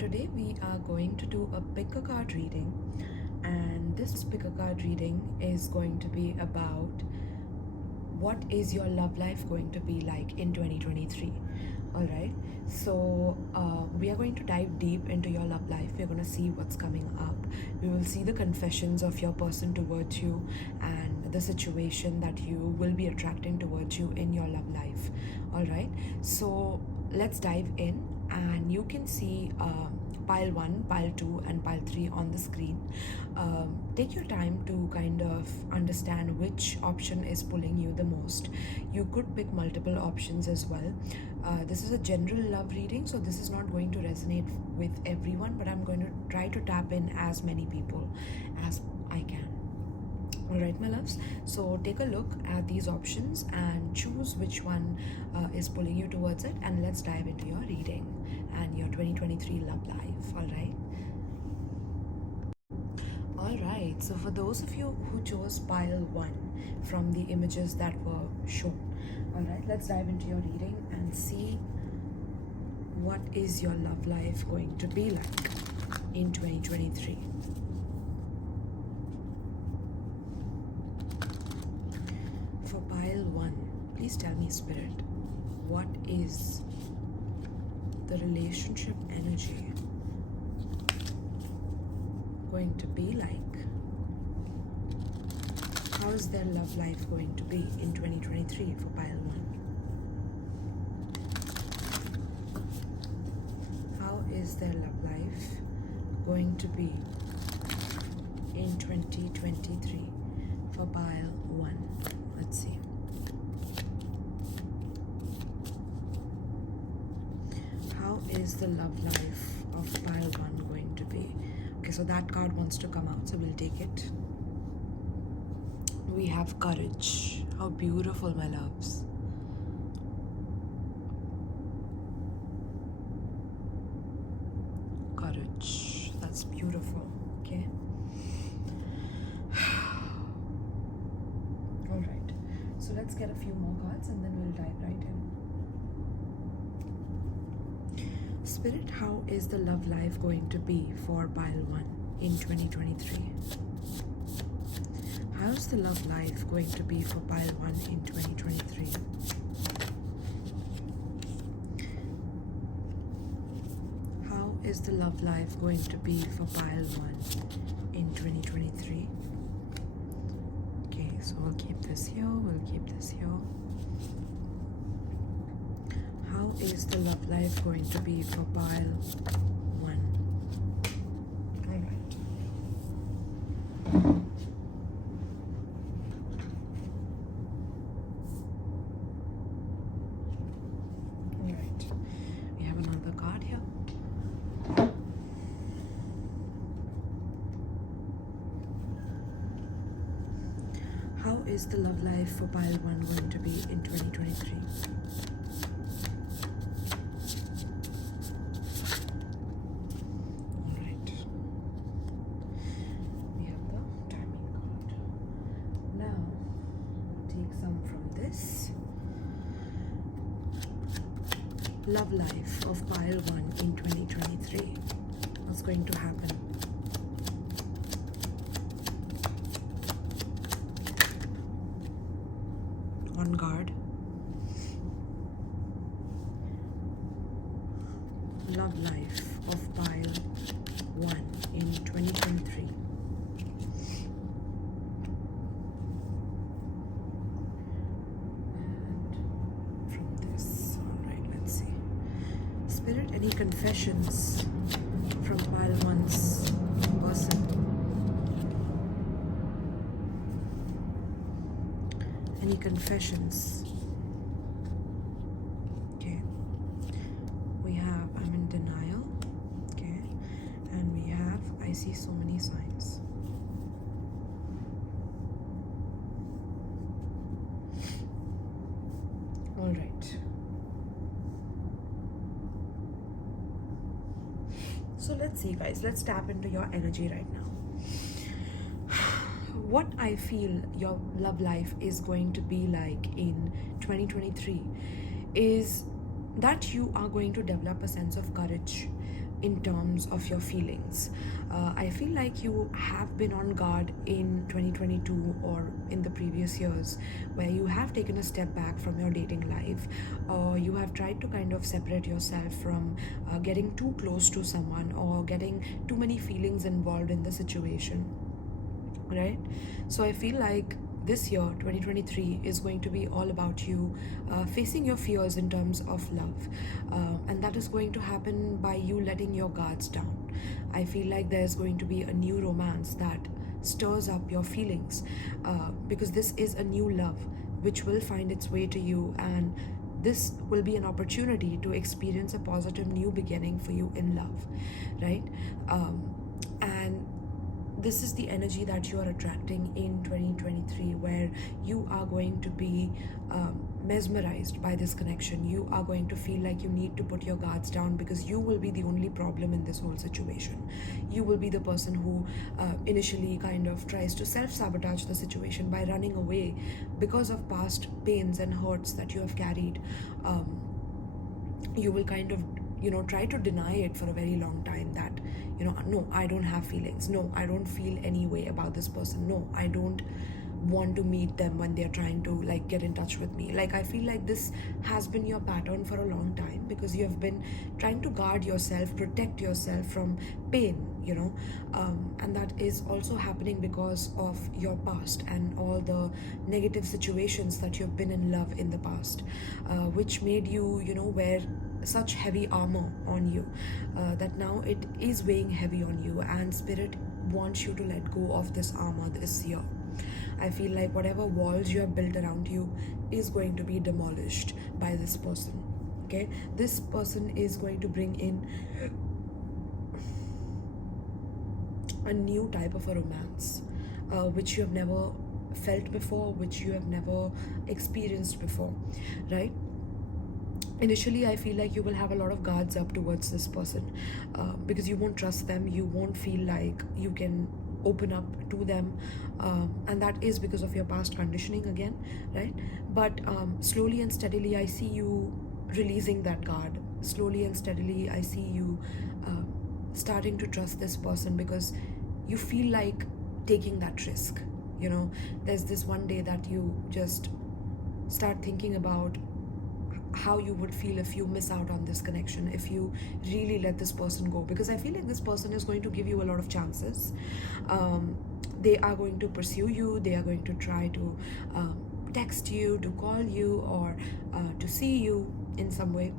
today we are going to do a pick a card reading, and this pick a card reading is going to be about what is your love life going to be like in 2023. All right, so we are going to dive deep into your love life. We're going to see what's coming up. We will see the confessions of your person towards you and the situation that you will be attracting towards you in your love life. All right, so let's dive in, and you can see pile 1, pile 2 and pile 3 on the screen. Take your time to kind of understand which option is pulling you the most. You could pick multiple options as well. This is a general love reading, so this is not going to resonate with everyone, but I'm going to try to tap in as many people as I can. Alright, my loves, so take a look at these options and choose which one is pulling you towards it, and let's dive into your reading and your 2023 love life. Alright, so for those of you who chose pile 1 from the images that were shown, alright, let's dive into your reading and see what is your love life going to be like in 2023. For pile 1, please tell me, Spirit, what is the relationship energy going to be like? How is their love life going to be in 2023 for pile 1? How is their love life going to be in 2023 for pile 1? Let's see. How is the love life of pile 1 going to be? Okay, so that card wants to come out, so we'll take it. We have courage. How beautiful, my loves. Courage. That's beautiful. Okay. Alright. So let's get a few more cards and then we'll dive right in. Spirit, how is the love life going to be for pile 1 in 2023? How's the love life going to be for pile 1 in 2023? How is the love life going to be for pile 1 in 2023? Okay, so we'll keep this here, we'll keep this here. How is the love life going to be for pile 1? Alright, we have another card here. How is the love life for pile 1 going to be in 2023? Alright. We have the timing card. Now, take some from this. Love life of pile 1 in 2023. What's going to happen? On guard. Love life of pile 1 in 2023. And from this, alright, let's see. Spirit, any confessions from pile 1's person? Any confessions? Okay. We have I'm in denial. Okay. And we have I see so many signs. Alright. So let's see, guys. Let's tap into your energy right now. What I feel your love life is going to be like in 2023 is that you are going to develop a sense of courage. in terms of your feelings. I feel like you have been on guard in 2022 or in the previous years, where you have taken a step back from your dating life, or you have tried to kind of separate yourself from getting too close to someone or getting too many feelings involved in the situation, right? So I feel like this year 2023 is going to be all about you facing your fears in terms of love, and that is going to happen by you letting your guards down. I feel like there's going to be a new romance that stirs up your feelings, because this is a new love which will find its way to you, and this will be an opportunity to experience a positive new beginning for you in love, right? And this is the energy that you are attracting in 2023, where you are going to be mesmerized by this connection. You are going to feel like you need to put your guards down, because you will be the only problem in this whole situation. You will be the person who initially kind of tries to self-sabotage the situation by running away because of past pains and hurts that you have carried. You will kind of try to deny it for a very long time, that no, I don't have feelings, no, I don't feel any way about this person, no, I don't want to meet them when they're trying to like get in touch with me. Like, I feel like this has been your pattern for a long time, because you have been trying to guard yourself, protect yourself from pain, and that is also happening because of your past and all the negative situations that you've been in love in the past, which made you wear such heavy armor on you, that now it is weighing heavy on you, and spirit wants you to let go of this armor this year. I feel like whatever walls you have built around you is going to be demolished by this person. Okay, this person is going to bring in a new type of a romance, which you have never felt before, which you have never experienced before, right? Initially, I feel like you will have a lot of guards up towards this person, because you won't trust them, you won't feel like you can open up to them, and that is because of your past conditioning again, right? But slowly and steadily, I see you releasing that guard. Slowly and steadily, I see you starting to trust this person, because you feel like taking that risk. There's this one day that you just start thinking about how you would feel if you miss out on this connection, if you really let this person go, because I feel like this person is going to give you a lot of chances. They are going to pursue you, they are going to try to text you, to call you, or to see you in some way.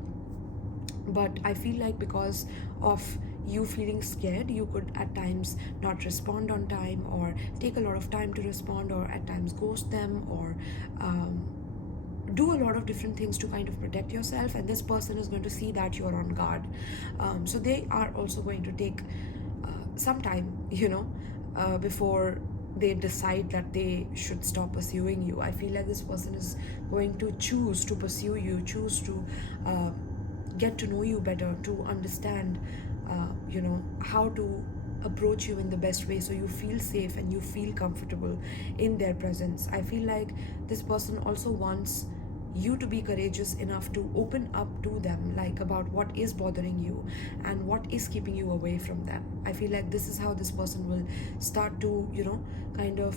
But I feel like because of you feeling scared, you could at times not respond on time, or take a lot of time to respond, or at times ghost them, or do a lot of different things to kind of protect yourself, and this person is going to see that you're on guard. So they are also going to take some time, before they decide that they should stop pursuing you. I feel like this person is going to choose to pursue you, choose to get to know you better, to understand, how to approach you in the best way, so you feel safe and you feel comfortable in their presence. I feel like this person also wants you to be courageous enough to open up to them, like about what is bothering you and what is keeping you away from them. I feel like this is how this person will start to kind of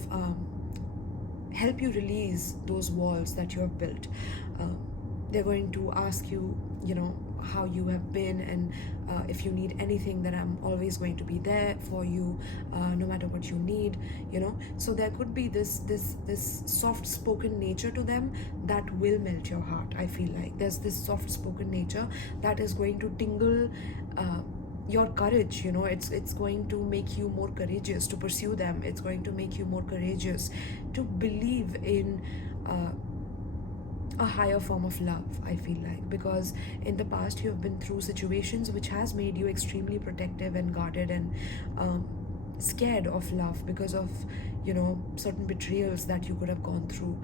help you release those walls that you have built. They're going to ask you how you have been, and if you need anything, then I'm always going to be there for you, no matter what you need. So there could be this soft spoken nature to them that will melt your heart. I feel like there's this soft spoken nature that is going to tingle your courage. It's going to make you more courageous to pursue them. It's going to make you more courageous to believe in a higher form of love, I feel like, because in the past you have been through situations which has made you extremely protective and guarded and scared of love, because of certain betrayals that you could have gone through,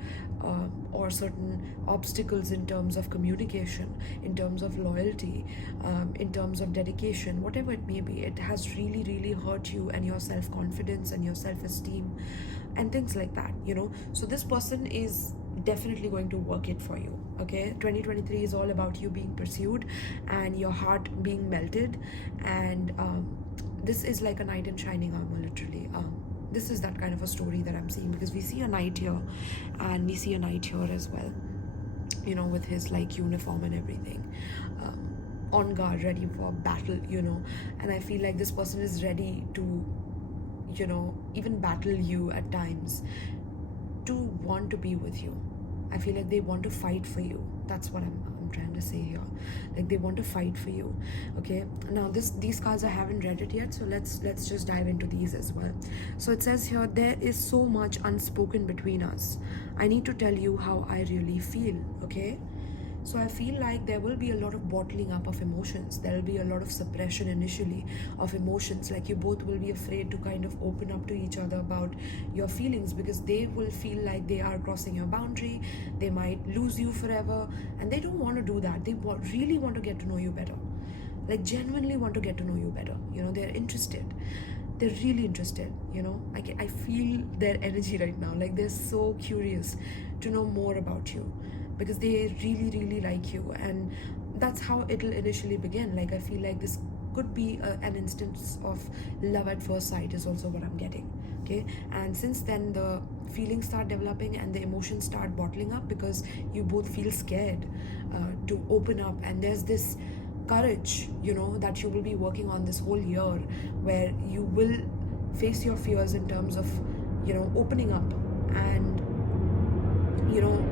or certain obstacles in terms of communication, in terms of loyalty, in terms of dedication, whatever it may be. It has really, really hurt you and your self-confidence and your self-esteem and things like that. So this person is definitely going to work it for you. Okay, 2023 is all about you being pursued and your heart being melted, and this is like a knight in shining armor, literally. This is that kind of a story that I'm seeing, because we see a knight here and we see a knight here as well, you know, with his like uniform and everything, on guard, ready for battle, you know. And I feel like this person is ready to, you know, even battle you at times, to want to be with you. I feel like they want to fight for you. That's what I'm trying to say here. Like, they want to fight for you. Okay, now these cards I haven't read it yet, so let's just dive into these as well. So it says here, there is so much unspoken between us. I need to tell you how I really feel. Okay, so I feel like there will be a lot of bottling up of emotions. There will be a lot of suppression initially of emotions. Like, you both will be afraid to kind of open up to each other about your feelings, because they will feel like they are crossing your boundary. They might lose you forever, and they don't want to do that. They really want to get to know you better. Like, genuinely want to get to know you better. You know, they're interested. They're really interested, you know. I feel their energy right now. Like, they're so curious to know more about you, because they really like you, and that's how it'll initially begin. Like, I feel like this could be an instance of love at first sight is also what I'm getting. Okay, and since then the feelings start developing and the emotions start bottling up, because you both feel scared to open up. And there's this courage, you know, that you will be working on this whole year, where you will face your fears in terms of, you know, opening up and, you know,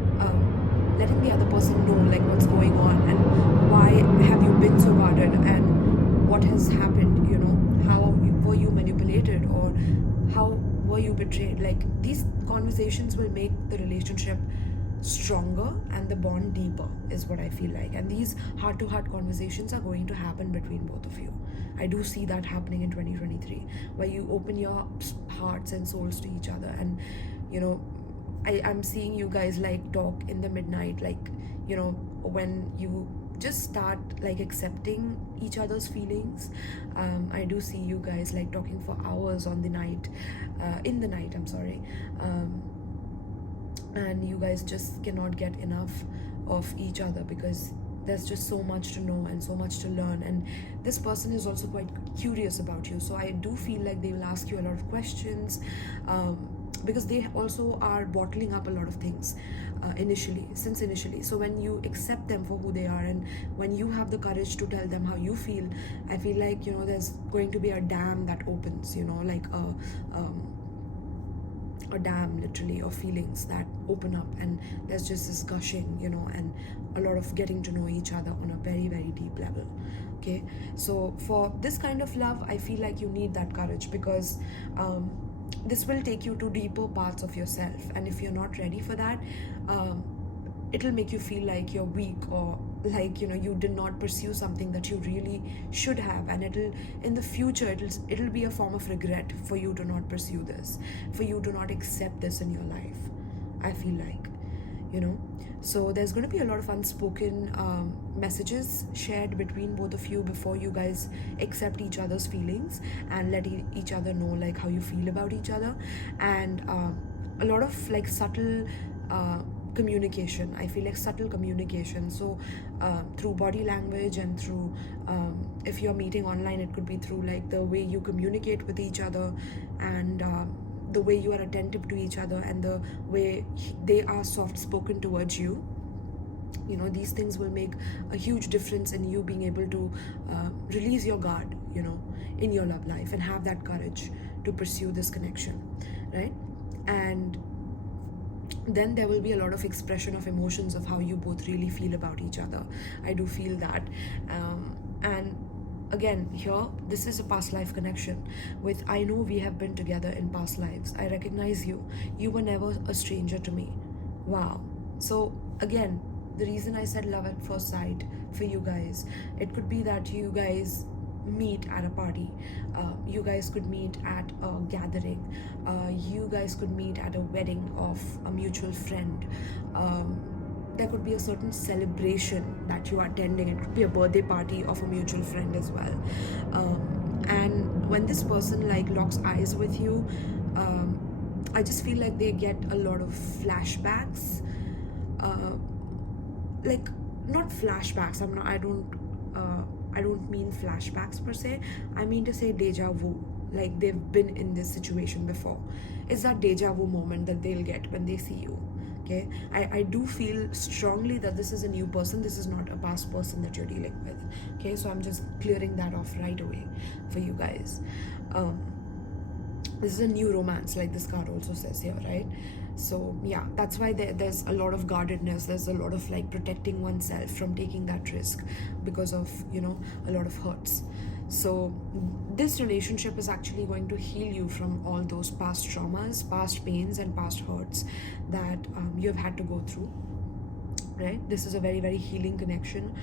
letting the other person know like what's going on, and why have you been so guarded, and what has happened, you know, how were you manipulated, or how were you betrayed. Like, these conversations will make the relationship stronger and the bond deeper, is what I feel like. And these heart-to-heart conversations are going to happen between both of you. I do see that happening in 2023, where you open your hearts and souls to each other. And, you know, I'm seeing you guys like talk in the midnight, like, you know, when you just start like accepting each other's feelings. I do see you guys like talking for hours on the night, in the night, I'm sorry. And you guys just cannot get enough of each other, because there's just so much to know and so much to learn. And this person is also quite curious about you, so I do feel like they will ask you a lot of questions, because they also are bottling up a lot of things initially. So when you accept them for who they are, and when you have the courage to tell them how you feel, I feel like, you know, there's going to be a dam that opens, you know, like a dam literally of feelings that open up, and there's just this gushing, you know, and a lot of getting to know each other on a very deep level. Okay, so for this kind of love, I feel like you need that courage, because this will take you to deeper parts of yourself, and if you're not ready for that, it'll make you feel like you're weak, or like, you know, you did not pursue something that you really should have, and it'll in the future it'll be a form of regret for you to not pursue this, for you to not accept this in your life, I feel like, you know. So there's going to be a lot of unspoken messages shared between both of you before you guys accept each other's feelings and let each other know like how you feel about each other. And a lot of like subtle communication, I feel like subtle communication. So through body language, and through if you're meeting online, it could be through like the way you communicate with each other, and the way you are attentive to each other, and the way they are soft spoken towards you. You know, these things will make a huge difference in you being able to release your guard, you know, in your love life, and have that courage to pursue this connection, right? And then there will be a lot of expression of emotions of how you both really feel about each other. I do feel that. And again, here, this is a past life connection with, I know we have been together in past lives. I recognize you. You were never a stranger to me. Wow. So again, the reason I said love at first sight for you guys, it could be that you guys meet at a party, you guys could meet at a gathering, you guys could meet at a wedding of a mutual friend, there could be a certain celebration that you are attending. It could be a birthday party of a mutual friend as well. And when this person like locks eyes with you, I just feel like they get a lot of flashbacks like, not flashbacks. I don't mean flashbacks per se. I mean to say deja vu. Like, they've been in this situation before. It's that deja vu moment that they'll get when they see you. Okay, I do feel strongly that this is a new person. This is not a past person that you're dealing with. Okay, so I'm just clearing that off right away for you guys. This is a new romance, like this card also says here, right? So yeah, that's why there's a lot of guardedness. There's a lot of like protecting oneself from taking that risk because of, you know, a lot of hurts. So this relationship is actually going to heal you from all those past traumas, past pains, and past hurts that you've had to go through, right? This is a very, very healing connection.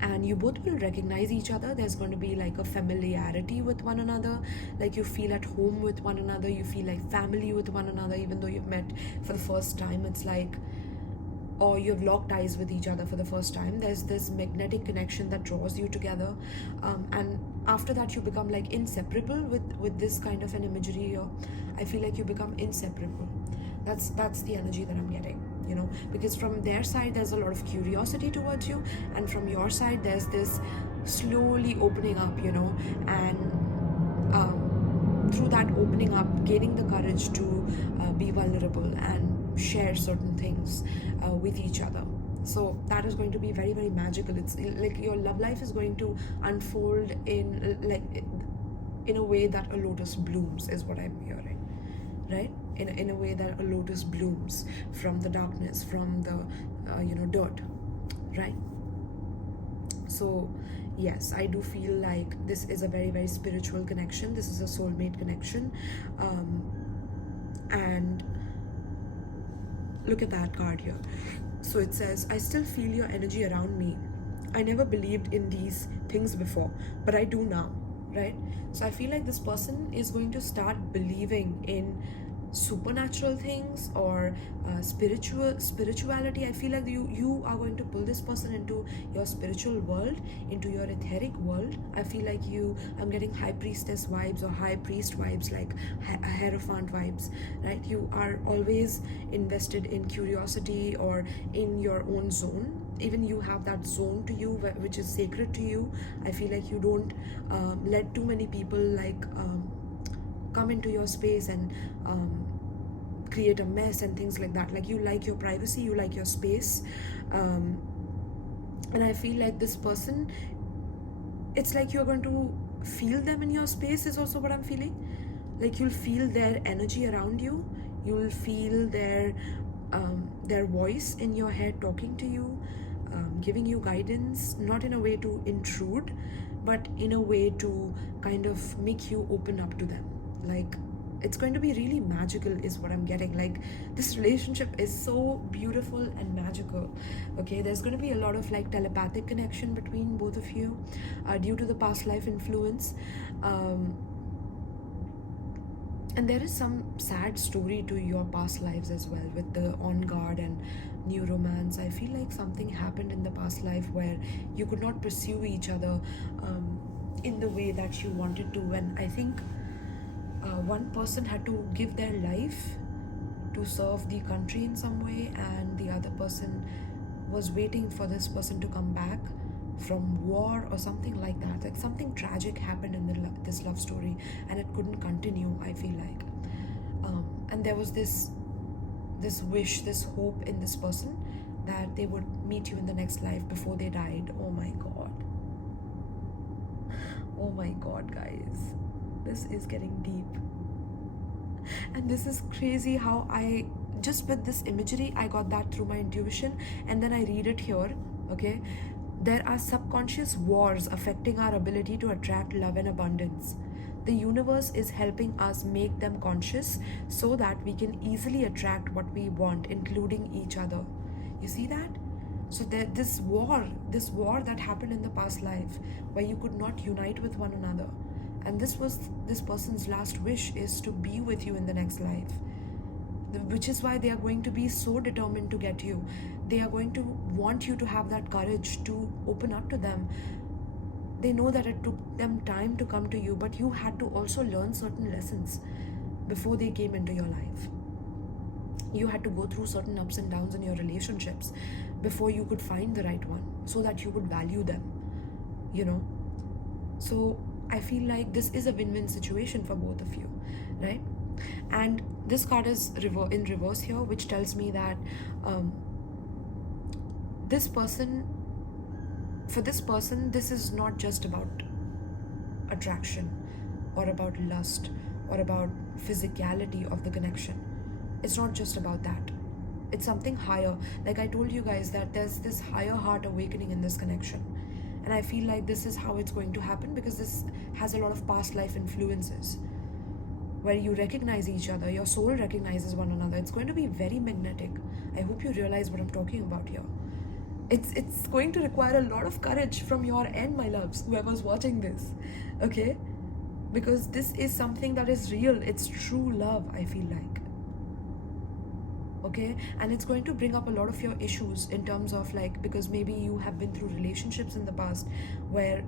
And you both will recognize each other. There's going to be like a familiarity with one another. Like, you feel at home with one another. You feel like family with one another, even though you've met for the first time. It's like, or you've locked eyes with each other for the first time. There's this magnetic connection that draws you together, and after that you become like inseparable with this kind of an imagery here. I feel like you become inseparable. That's the energy that I'm getting, you know, because from their side there's a lot of curiosity towards you, and from your side there's this slowly opening up, you know, and through that opening up, gaining the courage to be vulnerable and share certain things with each other. So that is going to be very, very magical. It's like your love life is going to unfold in a way that a lotus blooms, is what I'm hearing, right? In a way that a lotus blooms from the darkness, from the dirt, right? So yes, I do feel like this is a very, very spiritual connection. This is a soulmate connection. And look at that card here. So it says, I still feel your energy around me. I never believed in these things before, but I do now, right? So I feel like this person is going to start believing in supernatural things or spirituality. I feel like you are going to pull this person into your spiritual world, into your etheric world. I feel like I'm getting high priestess vibes or high priest vibes, like a hierophant vibes, right? You are always invested in curiosity or in your own zone. Even you have that zone to you which is sacred to you. I feel like you don't let too many people like come into your space and create a mess and things like that. Like, you like your privacy, you like your space, and I feel like this person, it's like you're going to feel them in your space, is also what I'm feeling. Like, you'll feel their energy around you, you'll feel their voice in your head talking to you, giving you guidance, not in a way to intrude, but in a way to kind of make you open up to them. Like, it's going to be really magical, is what I'm getting. Like, this relationship is so beautiful and magical. Okay, there's going to be a lot of like telepathic connection between both of you due to the past life influence, and there is some sad story to your past lives as well, with the on guard and new romance. I feel like something happened in the past life where you could not pursue each other in the way that you wanted to, and I think one person had to give their life to serve the country in some way, and the other person was waiting for this person to come back from war or something like that. Like, something tragic happened in this love story, and it couldn't continue, I feel like. And there was this wish, this hope in this person that they would meet you in the next life before they died. Oh my god. Oh my god, guys. This is getting deep. And this is crazy how I, just with this imagery, I got that through my intuition, and then I read it here, okay? There are subconscious wars affecting our ability to attract love and abundance. The universe is helping us make them conscious so that we can easily attract what we want, including each other. You see that? So this war that happened in the past life where you could not unite with one another. And this was this person's last wish, is to be with you in the next life. Which is why they are going to be so determined to get you. They are going to want you to have that courage to open up to them. They know that it took them time to come to you, but you had to also learn certain lessons before they came into your life. You had to go through certain ups and downs in your relationships before you could find the right one, so that you would value them, you know. So I feel like this is a win-win situation for both of you, right? And this card is in reverse here, which tells me that this person, this is not just about attraction or about lust or about physicality of the connection. It's not just about that. It's something higher. Like I told you guys, that there's this higher heart awakening in this connection. And I feel like this is how it's going to happen, because this has a lot of past life influences, where you recognize each other, your soul recognizes one another. It's going to be very magnetic. I hope you realize what I'm talking about here. It's going to require a lot of courage from your end, my loves, whoever's watching this, okay? Because this is something that is real. It's true love, I feel like. Okay, and it's going to bring up a lot of your issues in terms of like, because maybe you have been through relationships in the past where,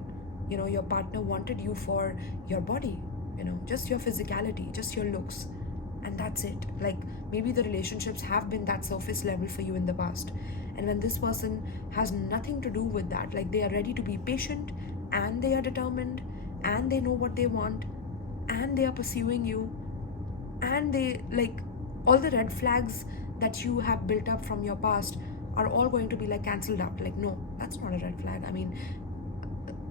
you know, your partner wanted you for your body, you know, just your physicality, just your looks, and that's it. Like maybe the relationships have been that surface level for you in the past, and when this person has nothing to do with that, like they are ready to be patient, and they are determined, and they know what they want, and they are pursuing you, and they like all the red flags that you have built up from your past are all going to be like cancelled out. Like, no, that's not a red flag. I mean,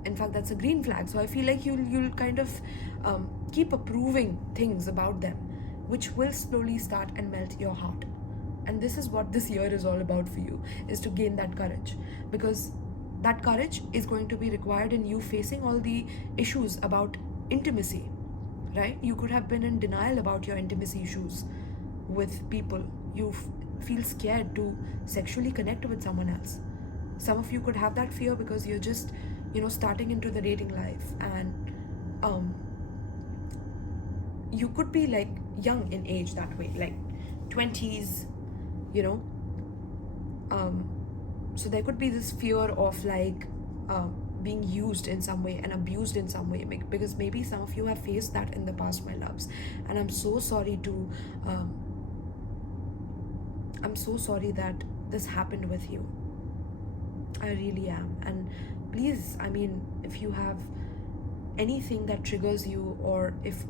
in fact, that's a green flag. So I feel like you'll kind of keep approving things about them, which will slowly start and melt your heart. And this is what this year is all about for you, is to gain that courage, because that courage is going to be required in you facing all the issues about intimacy, right? You could have been in denial about your intimacy issues with people. You feel scared to sexually connect with someone else. Some of you could have that fear because you're just, you know, starting into the dating life, and you could be like young in age that way, like 20s, you know. So there could be this fear of like being used in some way and abused in some way, because maybe some of you have faced that in the past, my loves, and I'm so sorry that this happened with you. I really am. And please, I mean, if you have anything that triggers you, or if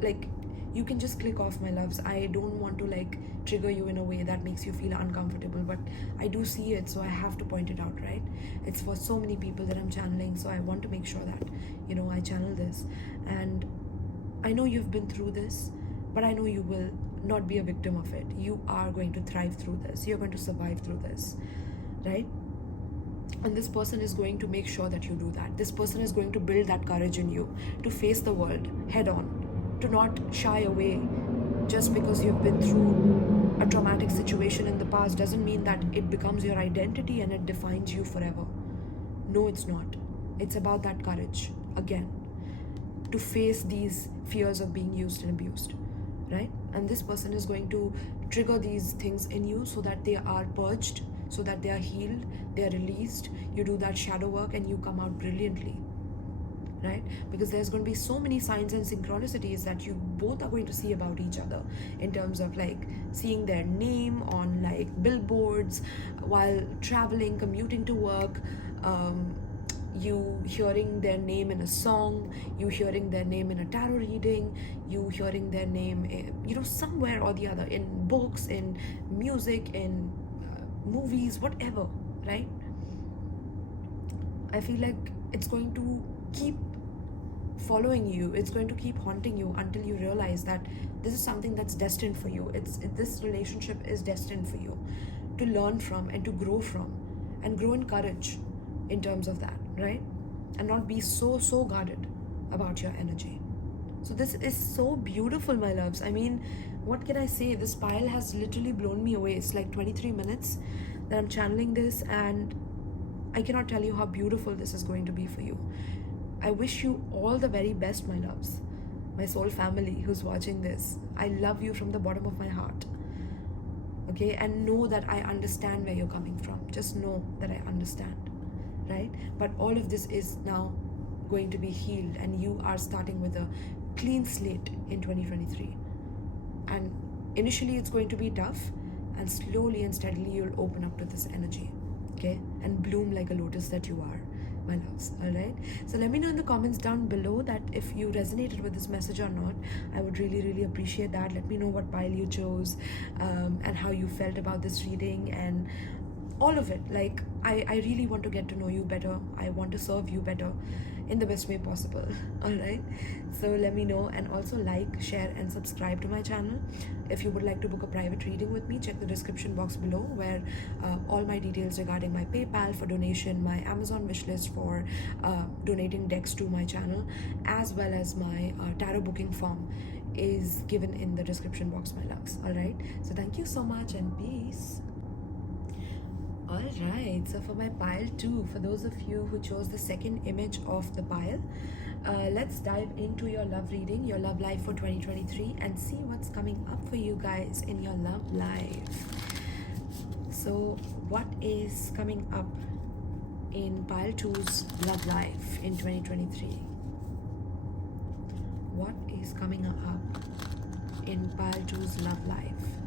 like, you can just click off, my loves. I don't want to like trigger you in a way that makes you feel uncomfortable, but I do see it, so I have to point it out, right? It's for so many people that I'm channeling, so I want to make sure that, you know, I channel this. And I know you've been through this, but I know you will not be a victim of it. You are going to thrive through this. You're going to survive through this, right? And this person is going to make sure that you do that. This person is going to build that courage in you to face the world head on, to not shy away. Just because you've been through a traumatic situation in the past doesn't mean that it becomes your identity and it defines you forever. No, it's not. It's about that courage, again, to face these fears of being used and abused, right? And this person is going to trigger these things in you so that they are purged, so that they are healed, they are released. You do that shadow work and you come out brilliantly, right? Because there's going to be so many signs and synchronicities that you both are going to see about each other, in terms of like seeing their name on like billboards while traveling, commuting to work, you hearing their name in a song, you hearing their name in a tarot reading, you hearing their name you know, somewhere or the other, in books, in music, in movies, whatever, right? I feel like it's going to keep following you. It's going to keep haunting you until you realize that this is something that's destined for you. This relationship is destined for you to learn from and to grow from, and grow in courage in terms of that, right? And not be so guarded about your energy. So this is so beautiful, my loves. I mean, what can I say? This pile has literally blown me away. It's like 23 minutes that I'm channeling this, and I cannot tell you how beautiful this is going to be for you. I wish you all the very best, my loves. My soul family who's watching this, I love you from the bottom of my heart. Okay, and know that I understand where you're coming from. Just know that I understand, right? But all of this is now going to be healed, and you are starting with a clean slate in 2023. And initially it's going to be tough, and slowly and steadily you'll open up to this energy, okay, and bloom like a lotus that you are, my loves. All right, so let me know in the comments down below that if you resonated with this message or not. I would really appreciate that. Let me know what pile you chose, and how you felt about this reading and all of it. Like, I really want to get to know you better. I want to serve you better in the best way possible. All right, so let me know, and also like, share and subscribe to my channel. If you would like to book a private reading with me, check the description box below, where all my details regarding my PayPal for donation, my Amazon wishlist for donating decks to my channel, as well as my tarot booking form is given in the description box, my loves. All right, so thank you so much and peace. Alright, so for my pile 2, for those of you who chose the second image of the pile, let's dive into your love reading, your love life for 2023, and see what's coming up for you guys in your love life. So what is coming up in pile 2's love life in 2023? What is coming up in pile 2's love life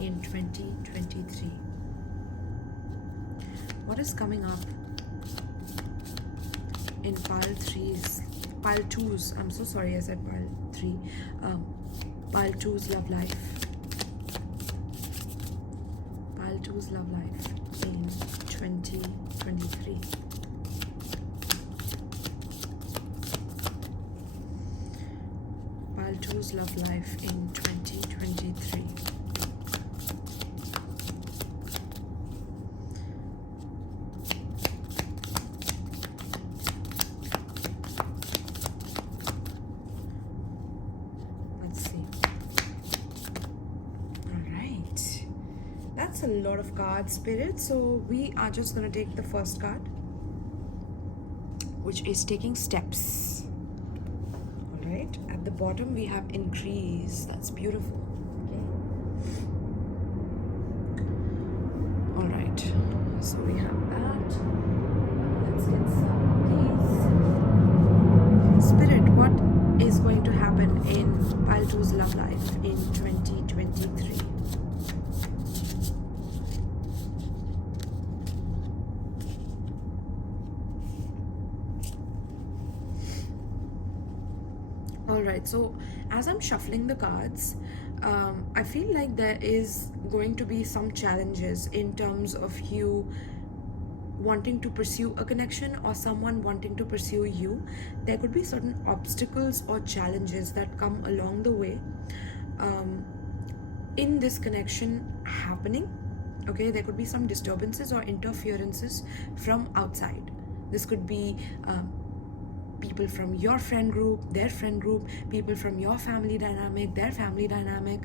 in 2023? What is coming up in pile 2's, I'm so sorry I said pile 3, pile 2's love life. Pile 2's love life in 2023. Pile 2's love life in 2023. A lot of cards, Spirit, so we are just going to take the first card, which is taking steps. All right, at the bottom we have increase. That's beautiful. Okay, all right, so we have that. Let's get some of these. Spirit, what is going to happen in pile 2's love life in 2023? Alright, so as I'm shuffling the cards, I feel like there is going to be some challenges in terms of you wanting to pursue a connection or someone wanting to pursue you. There could be certain obstacles or challenges that come along the way in this connection happening. Okay, there could be some disturbances or interferences from outside. This could be people from your friend group, their friend group, people from your family dynamic, their family dynamic,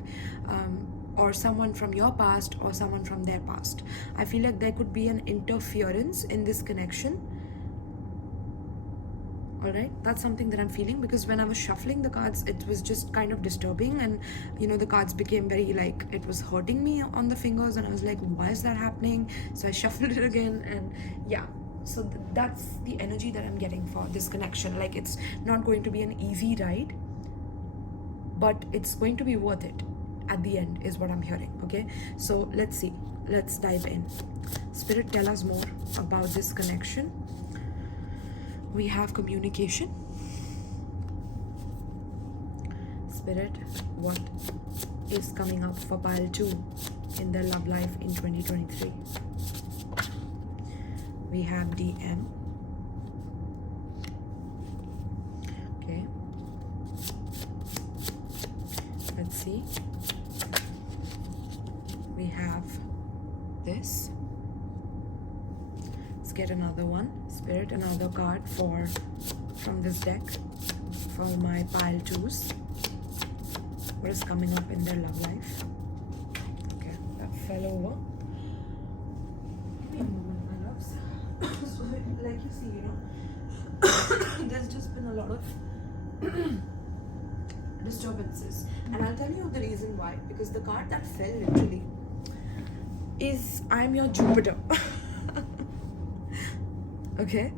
or someone from your past or someone from their past. I feel like there could be an interference in this connection. All right, that's something that I'm feeling, because when I was shuffling the cards, it was just kind of disturbing, and you know, the cards became very, like, it was hurting me on the fingers, and I was like, why is that happening? So I shuffled it again, and yeah. So that's the energy that I'm getting for this connection. Like, it's not going to be an easy ride, but it's going to be worth it at the end, is what I'm hearing. Okay, so let's see. Let's dive in. Spirit, tell us more about this connection. We have communication. Spirit, what is coming up for pile 2 in their love life in 2023? We have DM. Okay. Let's see. We have this. Let's get another one. Spirit, another card from this deck for my pile 2's. What is coming up in their love life? Okay, that fell over. Give me a moment, my loves. So, like you see, you know, there's just been a lot of disturbances, and I'll tell you the reason why. Because the card that fell literally is I'm your Jupiter. Okay,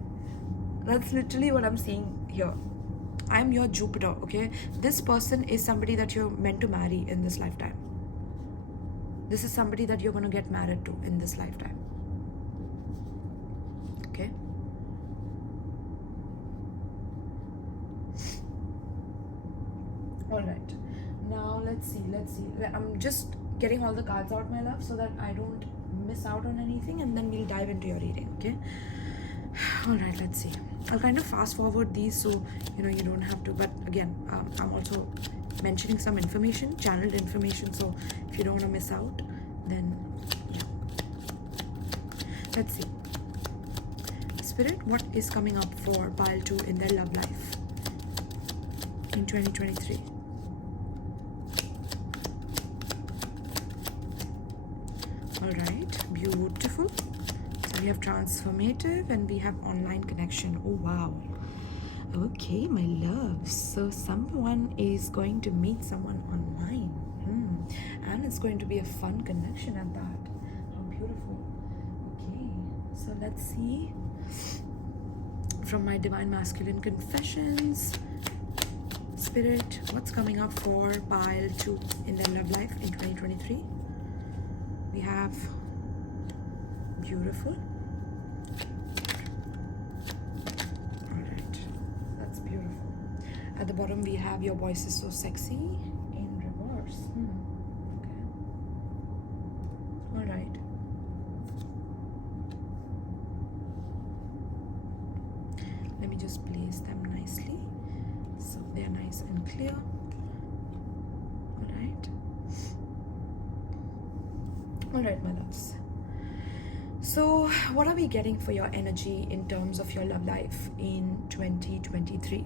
that's literally what I'm seeing here. I'm your Jupiter. Okay, this person is somebody that you're meant to marry in this lifetime. This is somebody that you're going to get married to in this lifetime. Okay? All right. Now let's see. I'm just getting all the cards out, my love, so that I don't miss out on anything, and then we'll dive into your reading. Okay? All right, let's see. I'll kind of fast forward these so you don't have to, but again, I'm also mentioning some information, channeled information, so if you don't want to miss out, then yeah. Let's see. Spirit, what is coming up for pile 2 in their love life in 2023? All right, beautiful. So we have transformative and we have online connection. Oh wow. Okay, my loves. So someone is going to meet someone online, and it's going to be a fun connection at that. How beautiful. Okay, so let's see from my divine masculine confessions. Spirit, what's coming up for pile 2 in their love life in 2023? We have beautiful. All right, that's beautiful. At the bottom we have your voice is so sexy in reverse. Okay. All right. Let me just place them nicely so they are nice and clear. All right. All right, my loves. So what are we getting for your energy in terms of your love life in 2023?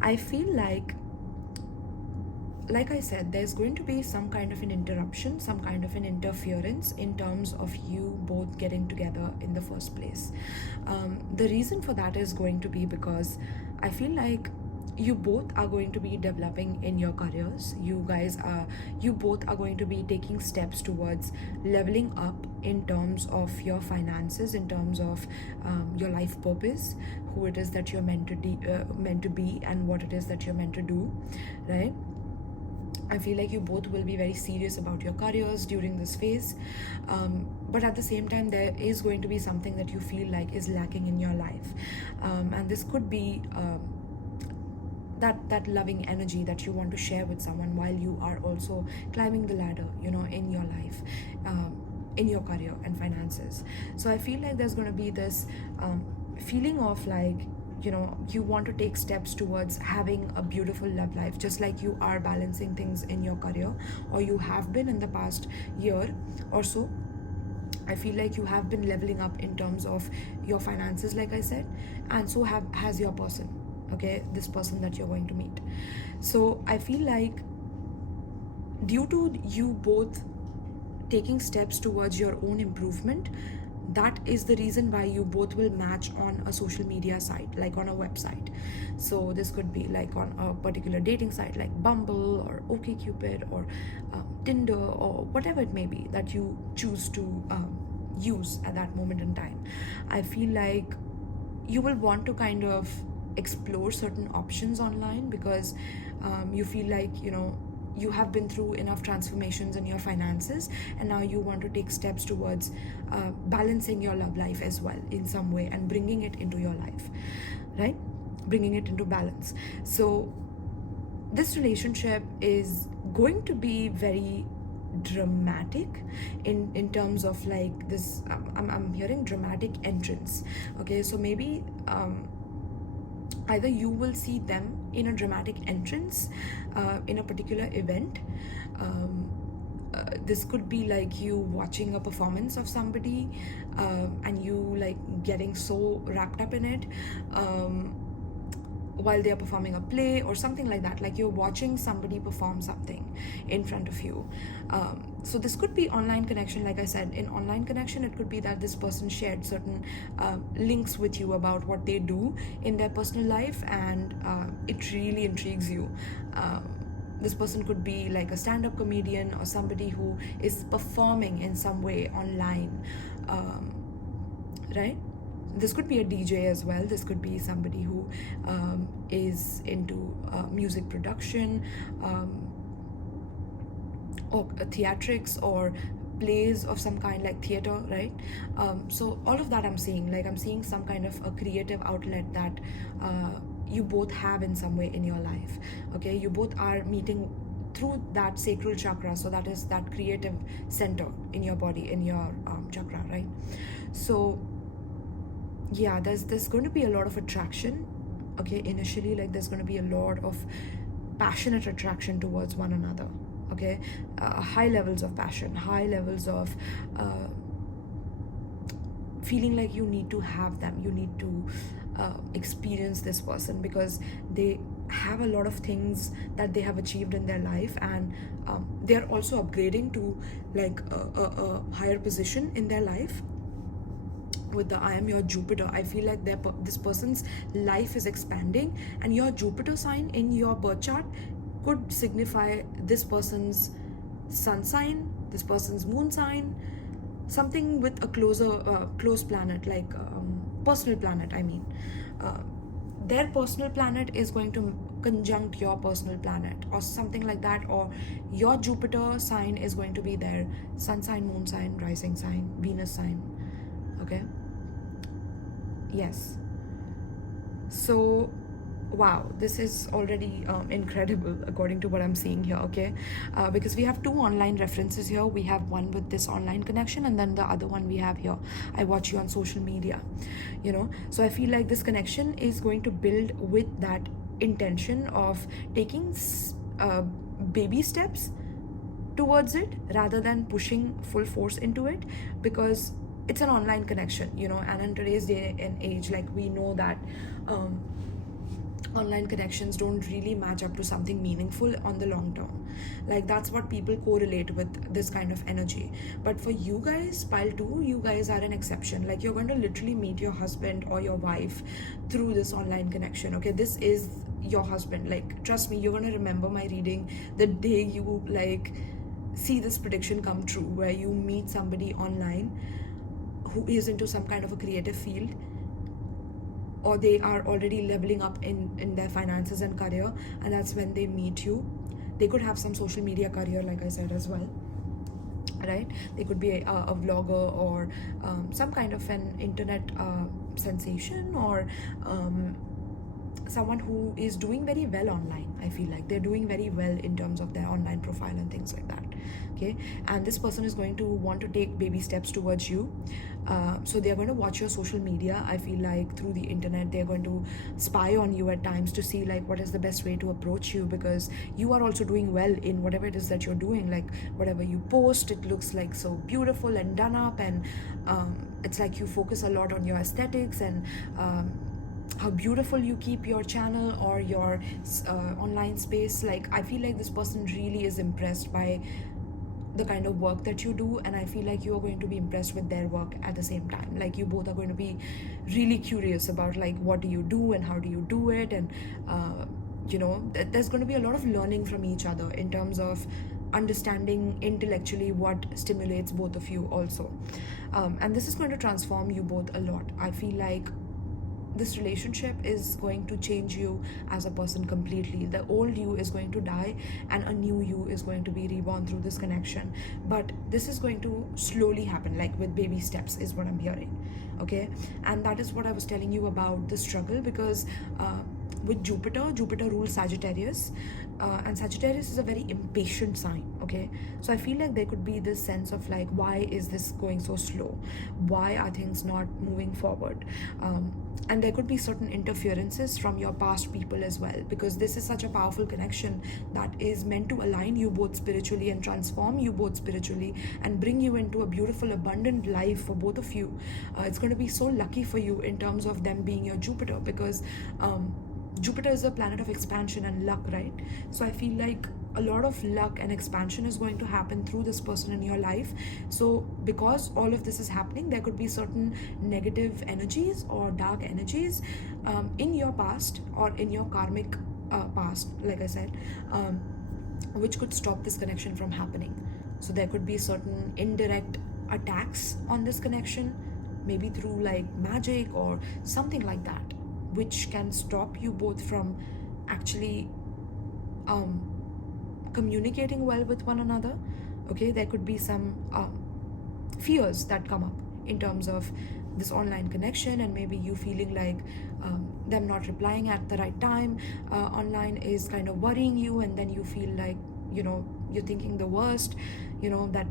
I feel like I said, there's going to be some kind of an interruption, some kind of an interference in terms of you both getting together in the first place. The reason for that is going to be because I feel like you both are going to be developing in your careers. You both are going to be taking steps towards leveling up in terms of your finances, in terms of your life purpose, who it is that you're meant to be, and what it is that you're meant to do, right? I feel like you both will be very serious about your careers during this phase, but at the same time there is going to be something that you feel like is lacking in your life, and this could be that loving energy that you want to share with someone while you are also climbing the ladder, in your life, in your career and finances. So I feel like there's going to be this feeling of like, you want to take steps towards having a beautiful love life, just like you are balancing things in your career, or you have been in the past year or so. I feel like you have been leveling up in terms of your finances, like I said, and so has your person. Okay, this person that you're going to meet. So I feel like due to you both taking steps towards your own improvement, that is the reason why you both will match on a social media site, like on a website. So this could be like on a particular dating site like Bumble or OkCupid or Tinder or whatever it may be that you choose to use at that moment in time. I feel like you will want to kind of explore certain options online because you feel like you have been through enough transformations in your finances, and now you want to take steps towards balancing your love life as well in some way and bringing it into your life, right? Bringing it into balance. So this relationship is going to be very dramatic in terms of like this. I'm hearing dramatic entrance. Okay, so maybe either you will see them in a dramatic entrance in a particular event. This could be like you watching a performance of somebody and you like getting so wrapped up in it while they're performing a play or something like that, like you're watching somebody perform something in front of you. So this could be online connection. Like I said, in online connection, it could be that this person shared certain links with you about what they do in their personal life, and it really intrigues you. This person could be like a stand-up comedian or somebody who is performing in some way online, right? This could be a DJ as well. This could be somebody who is into music production, or theatrics, or plays of some kind, like theater, right? So all of that I'm seeing, like I'm seeing some kind of a creative outlet that you both have in some way in your life. Okay, you both are meeting through that sacral chakra, so that is that creative center in your body, in your chakra, right? So yeah, there's going to be a lot of attraction. Okay, initially, like there's going to be a lot of passionate attraction towards one another. Okay, high levels of passion, high levels of feeling like you need to have them, you need to experience this person, because they have a lot of things that they have achieved in their life, and they're also upgrading to like a higher position in their life. With the I am your Jupiter, I feel like this person's life is expanding, and your Jupiter sign in your birth chart could signify this person's sun sign, this person's moon sign, something with a close planet, like personal planet, I mean. Their personal planet is going to conjunct your personal planet or something like that, or your Jupiter sign is going to be their sun sign, moon sign, rising sign, Venus sign. Okay, yes. So wow, this is already incredible according to what I'm seeing here. Okay, because we have two online references here. We have one with this online connection, and then the other one we have here, I watch you on social media, you know. So I feel like this connection is going to build with that intention of taking baby steps towards it rather than pushing full force into it, because it's an online connection, you know. And in today's day and age, like we know that online connections don't really match up to something meaningful on the long term. Like that's what people correlate with this kind of energy. But for you guys, pile 2, you guys are an exception. Like you're going to literally meet your husband or your wife through this online connection. Okay, this is your husband. Like trust me, you're going to remember my reading the day you like see this prediction come true, where you meet somebody online who is into some kind of a creative field, or they are already leveling up in their finances and career, and that's when they meet you. They could have some social media career, like I said, as well, right? They could be a vlogger, or some kind of an internet sensation, or someone who is doing very well online. I feel like they're doing very well in terms of their online profile and things like that. Okay, and this person is going to want to take baby steps towards you. So they're going to watch your social media. I feel like through the internet, they're going to spy on you at times to see like what is the best way to approach you, because you are also doing well in whatever it is that you're doing. Like whatever you post, it looks like so beautiful and done up, and it's like you focus a lot on your aesthetics and how beautiful you keep your channel or your online space. Like I feel like this person really is impressed by the kind of work that you do, and I feel like you are going to be impressed with their work at the same time. Like you both are going to be really curious about like what do you do and how do you do it, and you know, there's going to be a lot of learning from each other in terms of understanding intellectually what stimulates both of you also, and this is going to transform you both a lot. I feel like this relationship is going to change you as a person completely. The old you is going to die, and a new you is going to be reborn through this connection. But this is going to slowly happen, like with baby steps is what I'm hearing. Okay, and that is what I was telling you about the struggle, because with Jupiter rules Sagittarius, and Sagittarius is a very impatient sign. Okay, so I feel like there could be this sense of like, why is this going so slow? Why are things not moving forward? And there could be certain interferences from your past people as well, because this is such a powerful connection that is meant to align you both spiritually and transform you both spiritually and bring you into a beautiful, abundant life for both of you. It's going to be so lucky for you in terms of them being your Jupiter, because Jupiter is a planet of expansion and luck, right? So I feel like a lot of luck and expansion is going to happen through this person in your life. So because all of this is happening, there could be certain negative energies or dark energies in your past or in your karmic past, like I said, which could stop this connection from happening. So there could be certain indirect attacks on this connection, maybe through like magic or something like that, which can stop you both from actually communicating well with one another. Okay, there could be some fears that come up in terms of this online connection, and maybe you feeling like them not replying at the right time online is kind of worrying you, and then you feel like, you're thinking the worst, that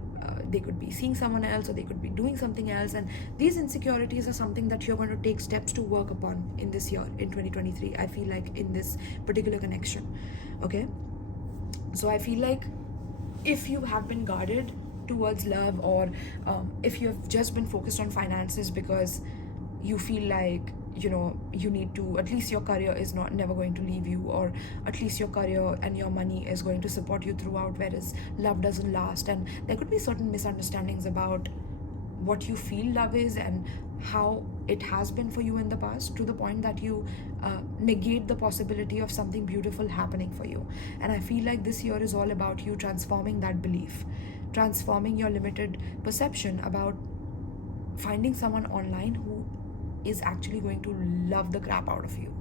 they could be seeing someone else or they could be doing something else. And these insecurities are something that you're going to take steps to work upon in this year, in 2023. I feel like in this particular connection. Okay, so I feel like if you have been guarded towards love, or if you have just been focused on finances because you feel like, you need to, at least your career is never going to leave you, or at least your career and your money is going to support you throughout, whereas love doesn't last. And there could be certain misunderstandings about what you feel love is and how it has been for you in the past, to the point that you negate the possibility of something beautiful happening for you. And I feel like this year is all about you transforming that belief, transforming your limited perception about finding someone online who is actually going to love the crap out of you.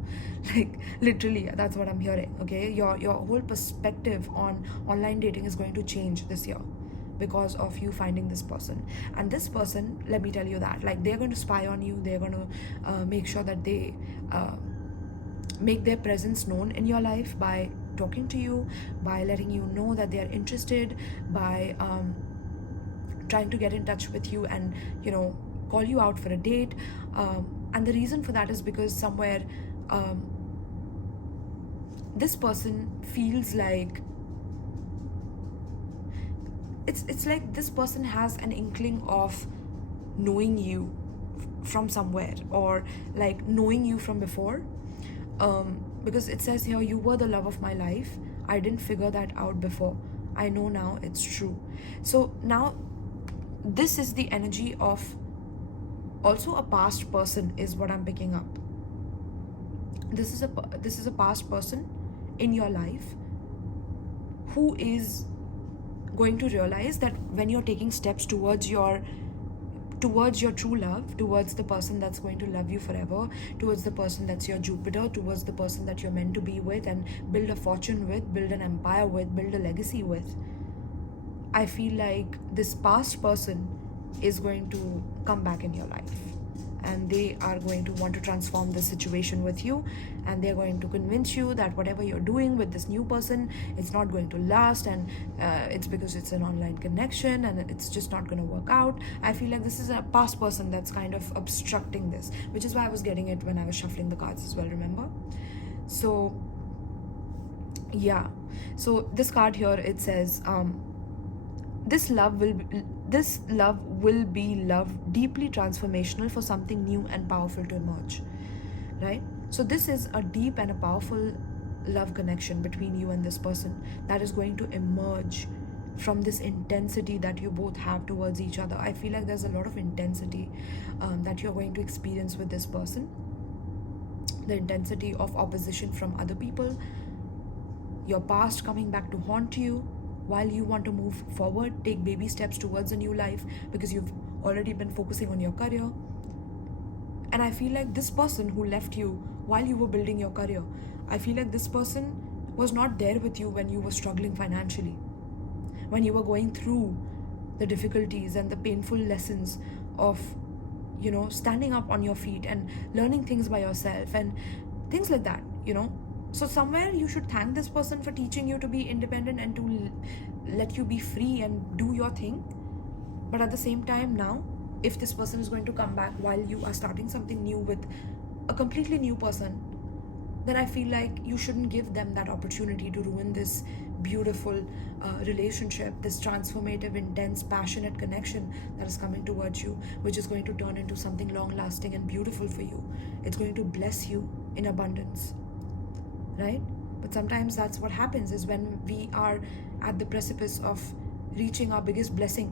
Like, literally, that's what I'm hearing. Okay, your whole perspective on online dating is going to change this year because of you finding this person. And this person, let me tell you that, like, they're going to spy on you. They're going to make sure that they make their presence known in your life by talking to you, by letting you know that they're interested, by trying to get in touch with you and, call you out for a date. And the reason for that is because somewhere this person feels like it's like this person has an inkling of knowing you from somewhere, or like knowing you from before, because it says here, you were the love of my life. I didn't figure that out before. I know now it's true. So now this is the energy of also a past person, is what I'm picking up. This is a past person in your life who is going to realize that when you're taking steps towards your true love, towards the person that's going to love you forever, towards the person that's your Jupiter, towards the person that you're meant to be with and build a fortune with, build an empire with, build a legacy with, I feel like this past person is going to come back in your life, and they are going to want to transform the situation with you, and they're going to convince you that whatever you're doing with this new person, it's not going to last, and it's because it's an online connection and it's just not going to work out. I feel like this is a past person that's kind of obstructing this, which is why I was getting it when I was shuffling the cards as well, remember? So yeah, so this card here, it says this love will be love deeply transformational for something new and powerful to emerge, right? So this is a deep and a powerful love connection between you and this person that is going to emerge from this intensity that you both have towards each other. I feel like there's a lot of intensity that you're going to experience with this person. The intensity of opposition from other people, your past coming back to haunt you, while you want to move forward, take baby steps towards a new life because you've already been focusing on your career. And I feel like this person who left you while you were building your career, I feel like this person was not there with you when you were struggling financially, when you were going through the difficulties and the painful lessons of, standing up on your feet and learning things by yourself and things like that, So somewhere you should thank this person for teaching you to be independent and to let you be free and do your thing. But at the same time now, if this person is going to come back while you are starting something new with a completely new person, then I feel like you shouldn't give them that opportunity to ruin this beautiful relationship, this transformative, intense, passionate connection that is coming towards you, which is going to turn into something long-lasting and beautiful for you. It's going to bless you in abundance. Right? But sometimes that's what happens, is when we are at the precipice of reaching our biggest blessing,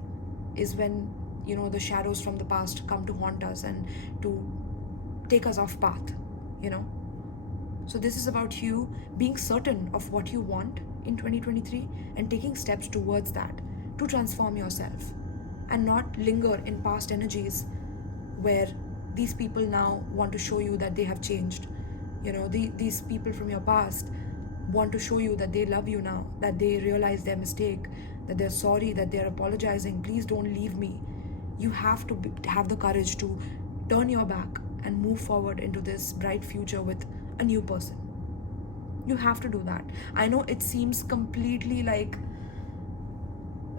is when, the shadows from the past come to haunt us and to take us off path, So this is about you being certain of what you want in 2023 and taking steps towards that to transform yourself and not linger in past energies where these people now want to show you that they have changed. These people from your past want to show you that they love you now, that they realize their mistake, that they're sorry, that they're apologizing. Please don't leave me. you have to have the courage to turn your back and move forward into this bright future with a new person. You have to do that. I know it seems completely like,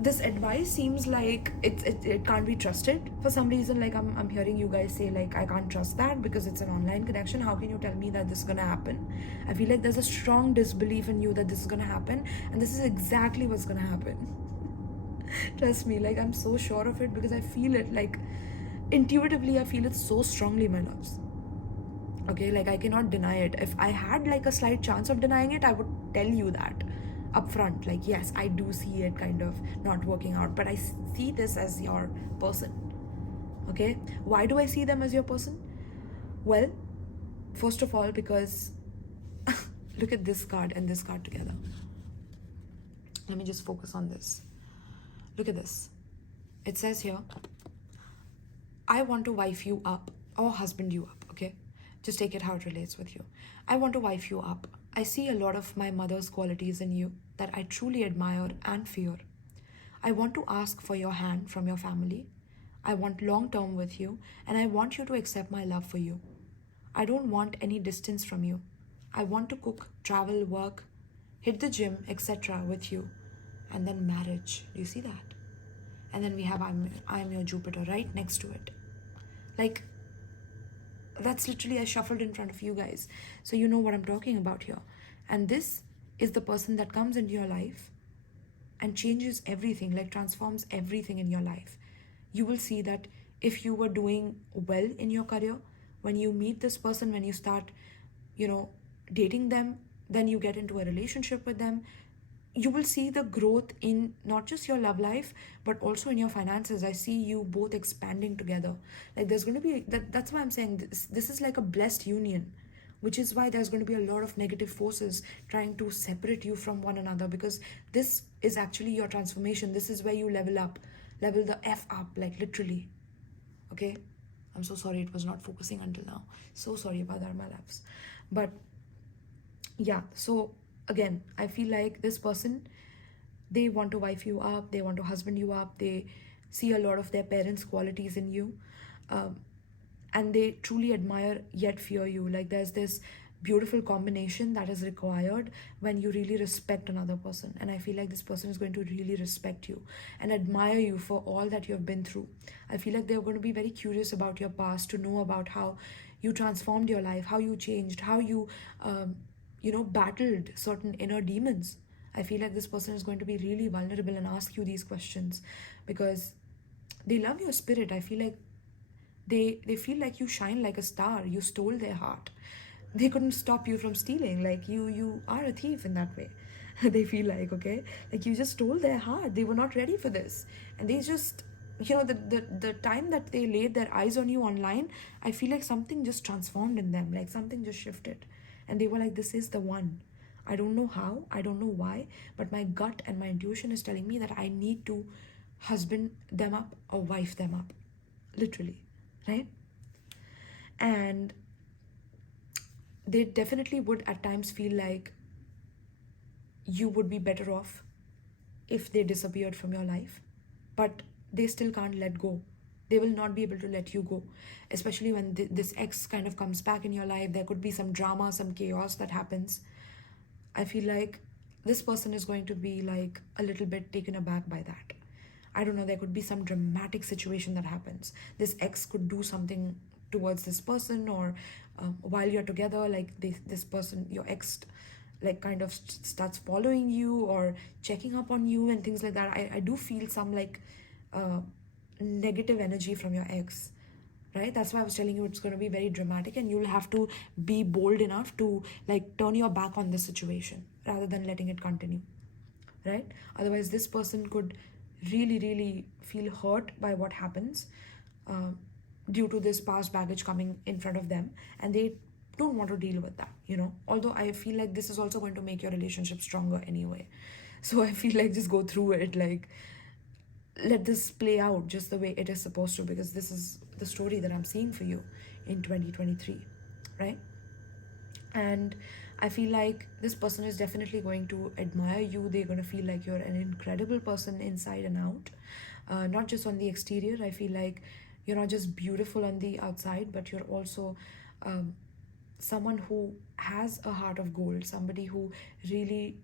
this advice seems like it can't be trusted for some reason. Like I'm hearing you guys say like, I can't trust that because it's an online connection. How can you tell me that this is gonna happen? I feel like there's a strong disbelief in you that this is gonna happen, and this is exactly what's gonna happen. Trust me, like I'm so sure of it because I feel it, like intuitively I feel it so strongly, my loves. Okay, like I cannot deny it. If I had like a slight chance of denying it, I would tell you that upfront. Like, yes, I do see it kind of not working out, but I see this as your person. Okay, why do I see them as your person? Well, first of all, because look at this card and this card together. Let me just focus on this. Look at this. It says here, I want to wife you up or husband you up. Okay, just take it how it relates with you. I want to wife you up. I see a lot of my mother's qualities in you that I truly admire and fear. I want to ask for your hand from your family. I want long term with you, and I want you to accept my love for you. I don't want any distance from you. I want to cook, travel, work, hit the gym, etc. with you. And then marriage. Do you see that? And then we have I am your Jupiter right next to it. Like, that's literally I shuffled in front of you guys, so you know what I'm talking about here. And this is the person that comes into your life and changes everything, like transforms everything in your life. You will see that if you were doing well in your career, when you meet this person, when you start, dating them, then you get into a relationship with them, you will see the growth in not just your love life, but also in your finances. I see you both expanding together. Like there's going to be, that's why I'm saying this is like a blessed union, which is why there's going to be a lot of negative forces trying to separate you from one another, because this is actually your transformation. This is where you level the F up, like literally. Okay? I'm so sorry it was not focusing until now. So sorry about that, my loves. But yeah, so again, I feel like this person, they want to wife you up, they want to husband you up, they see a lot of their parents' qualities in you, and they truly admire yet fear you. Like there's this beautiful combination that is required when you really respect another person, and I feel like this person is going to really respect you and admire you for all that you have been through. I feel like they're going to be very curious about your past, to know about how you transformed your life, how you changed, how you battled certain inner demons. I feel like this person is going to be really vulnerable and ask you these questions because they love your spirit. I feel like they feel like you shine like a star. You stole their heart. They couldn't stop you from stealing. Like you are a thief in that way. They feel like, okay, like you just stole their heart. They were not ready for this, and they just, the time that they laid their eyes on you online, I feel like something just transformed in them, like something just shifted, and they were like, this is the one. I don't know how, I don't know why, but my gut and my intuition is telling me that I need to husband them up or wife them up, literally, right? And they definitely would at times feel like you would be better off if they disappeared from your life, but they still can't let go. They will not be able to let you go, especially when this ex kind of comes back in your life. There could be some drama, some chaos that happens. I feel like this person is going to be like a little bit taken aback by that. I don't know, there could be some dramatic situation that happens. This ex could do something towards this person, or while you're together, like this person, your ex, like kind of starts following you or checking up on you and things like that. I do feel some like negative energy from your ex, right? That's why I was telling you it's going to be very dramatic, and you'll have to be bold enough to like turn your back on this situation rather than letting it continue, right? Otherwise this person could really feel hurt by what happens due to this past baggage coming in front of them, and they don't want to deal with that, although I feel like this is also going to make your relationship stronger anyway. So I feel like just go through it, like let this play out just the way it is supposed to, because this is the story that I'm seeing for you in 2023, right? And I feel like this person is definitely going to admire you. They're going to feel like you're an incredible person inside and out. not just on the exterior. I feel like you're not just beautiful on the outside, but you're also someone who has a heart of gold, somebody who really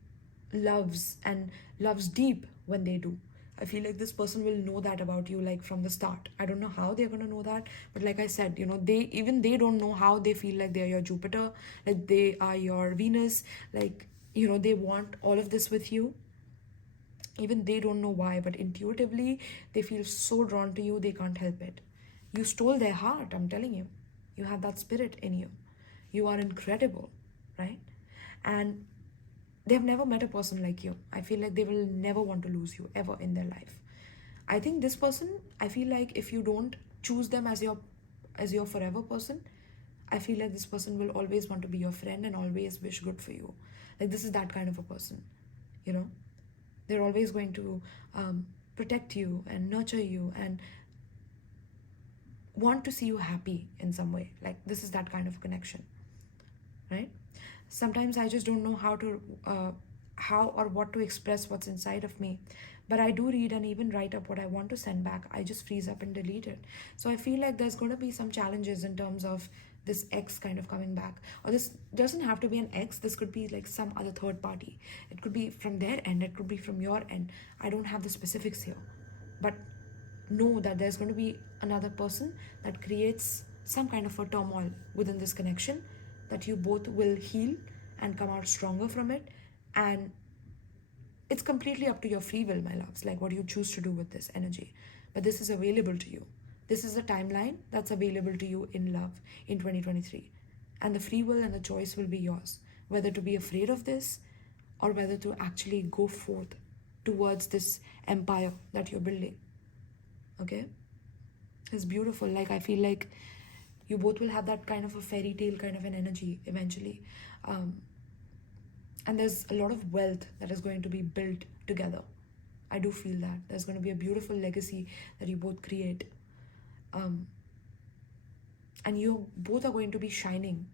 loves and loves deep when they do. I feel like this person will know that about you, like from the start. I don't know how they're gonna know that, but like I said, they don't know how they feel like they're your Jupiter, like they are your Venus, like they want all of this with you. Even they don't know why, but intuitively they feel so drawn to you, they can't help it. You stole their heart, I'm telling you. You have that spirit in you. You are incredible, right? And they've never met a person like you. I feel like they will never want to lose you ever in their life. I think this person, I feel like if you don't choose them as your forever person, I feel like this person will always want to be your friend and always wish good for you. Like this is that kind of a person, they're always going to protect you and nurture you and want to see you happy in some way. Like this is that kind of connection, right? Sometimes I just don't know how or what to express what's inside of me, but I do read and even write up what I want to send back. I just freeze up and delete it. So I feel like there's going to be some challenges in terms of this ex kind of coming back, or this doesn't have to be an ex. This could be like some other third party. It could be from their end, it could be from your end. I don't have the specifics here, but know that there's going to be another person that creates some kind of a turmoil within this connection, that you both will heal and come out stronger from it. And it's completely up to your free will, my loves, like what you choose to do with this energy. But this is available to you. This is a timeline that's available to you in love in 2023. And the free will and the choice will be yours, whether to be afraid of this or whether to actually go forth towards this empire that you're building. Okay? It's beautiful. Like I feel like you both will have that kind of a fairy tale kind of an energy eventually. And there's a lot of wealth that is going to be built together. I do feel that. There's going to be a beautiful legacy that you both create. And you both are going to be shining,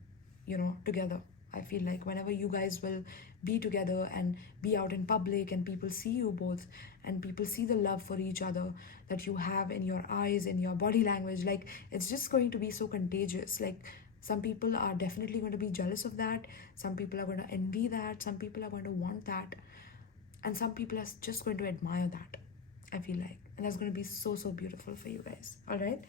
together. I feel like whenever you guys will be together and be out in public and people see you both and people see the love for each other that you have in your eyes, in your body language, like it's just going to be so contagious. Like some people are definitely going to be jealous of that. Some people are going to envy that. Some people are going to want that. And some people are just going to admire that, I feel like. And that's going to be so, so beautiful for you guys. All right.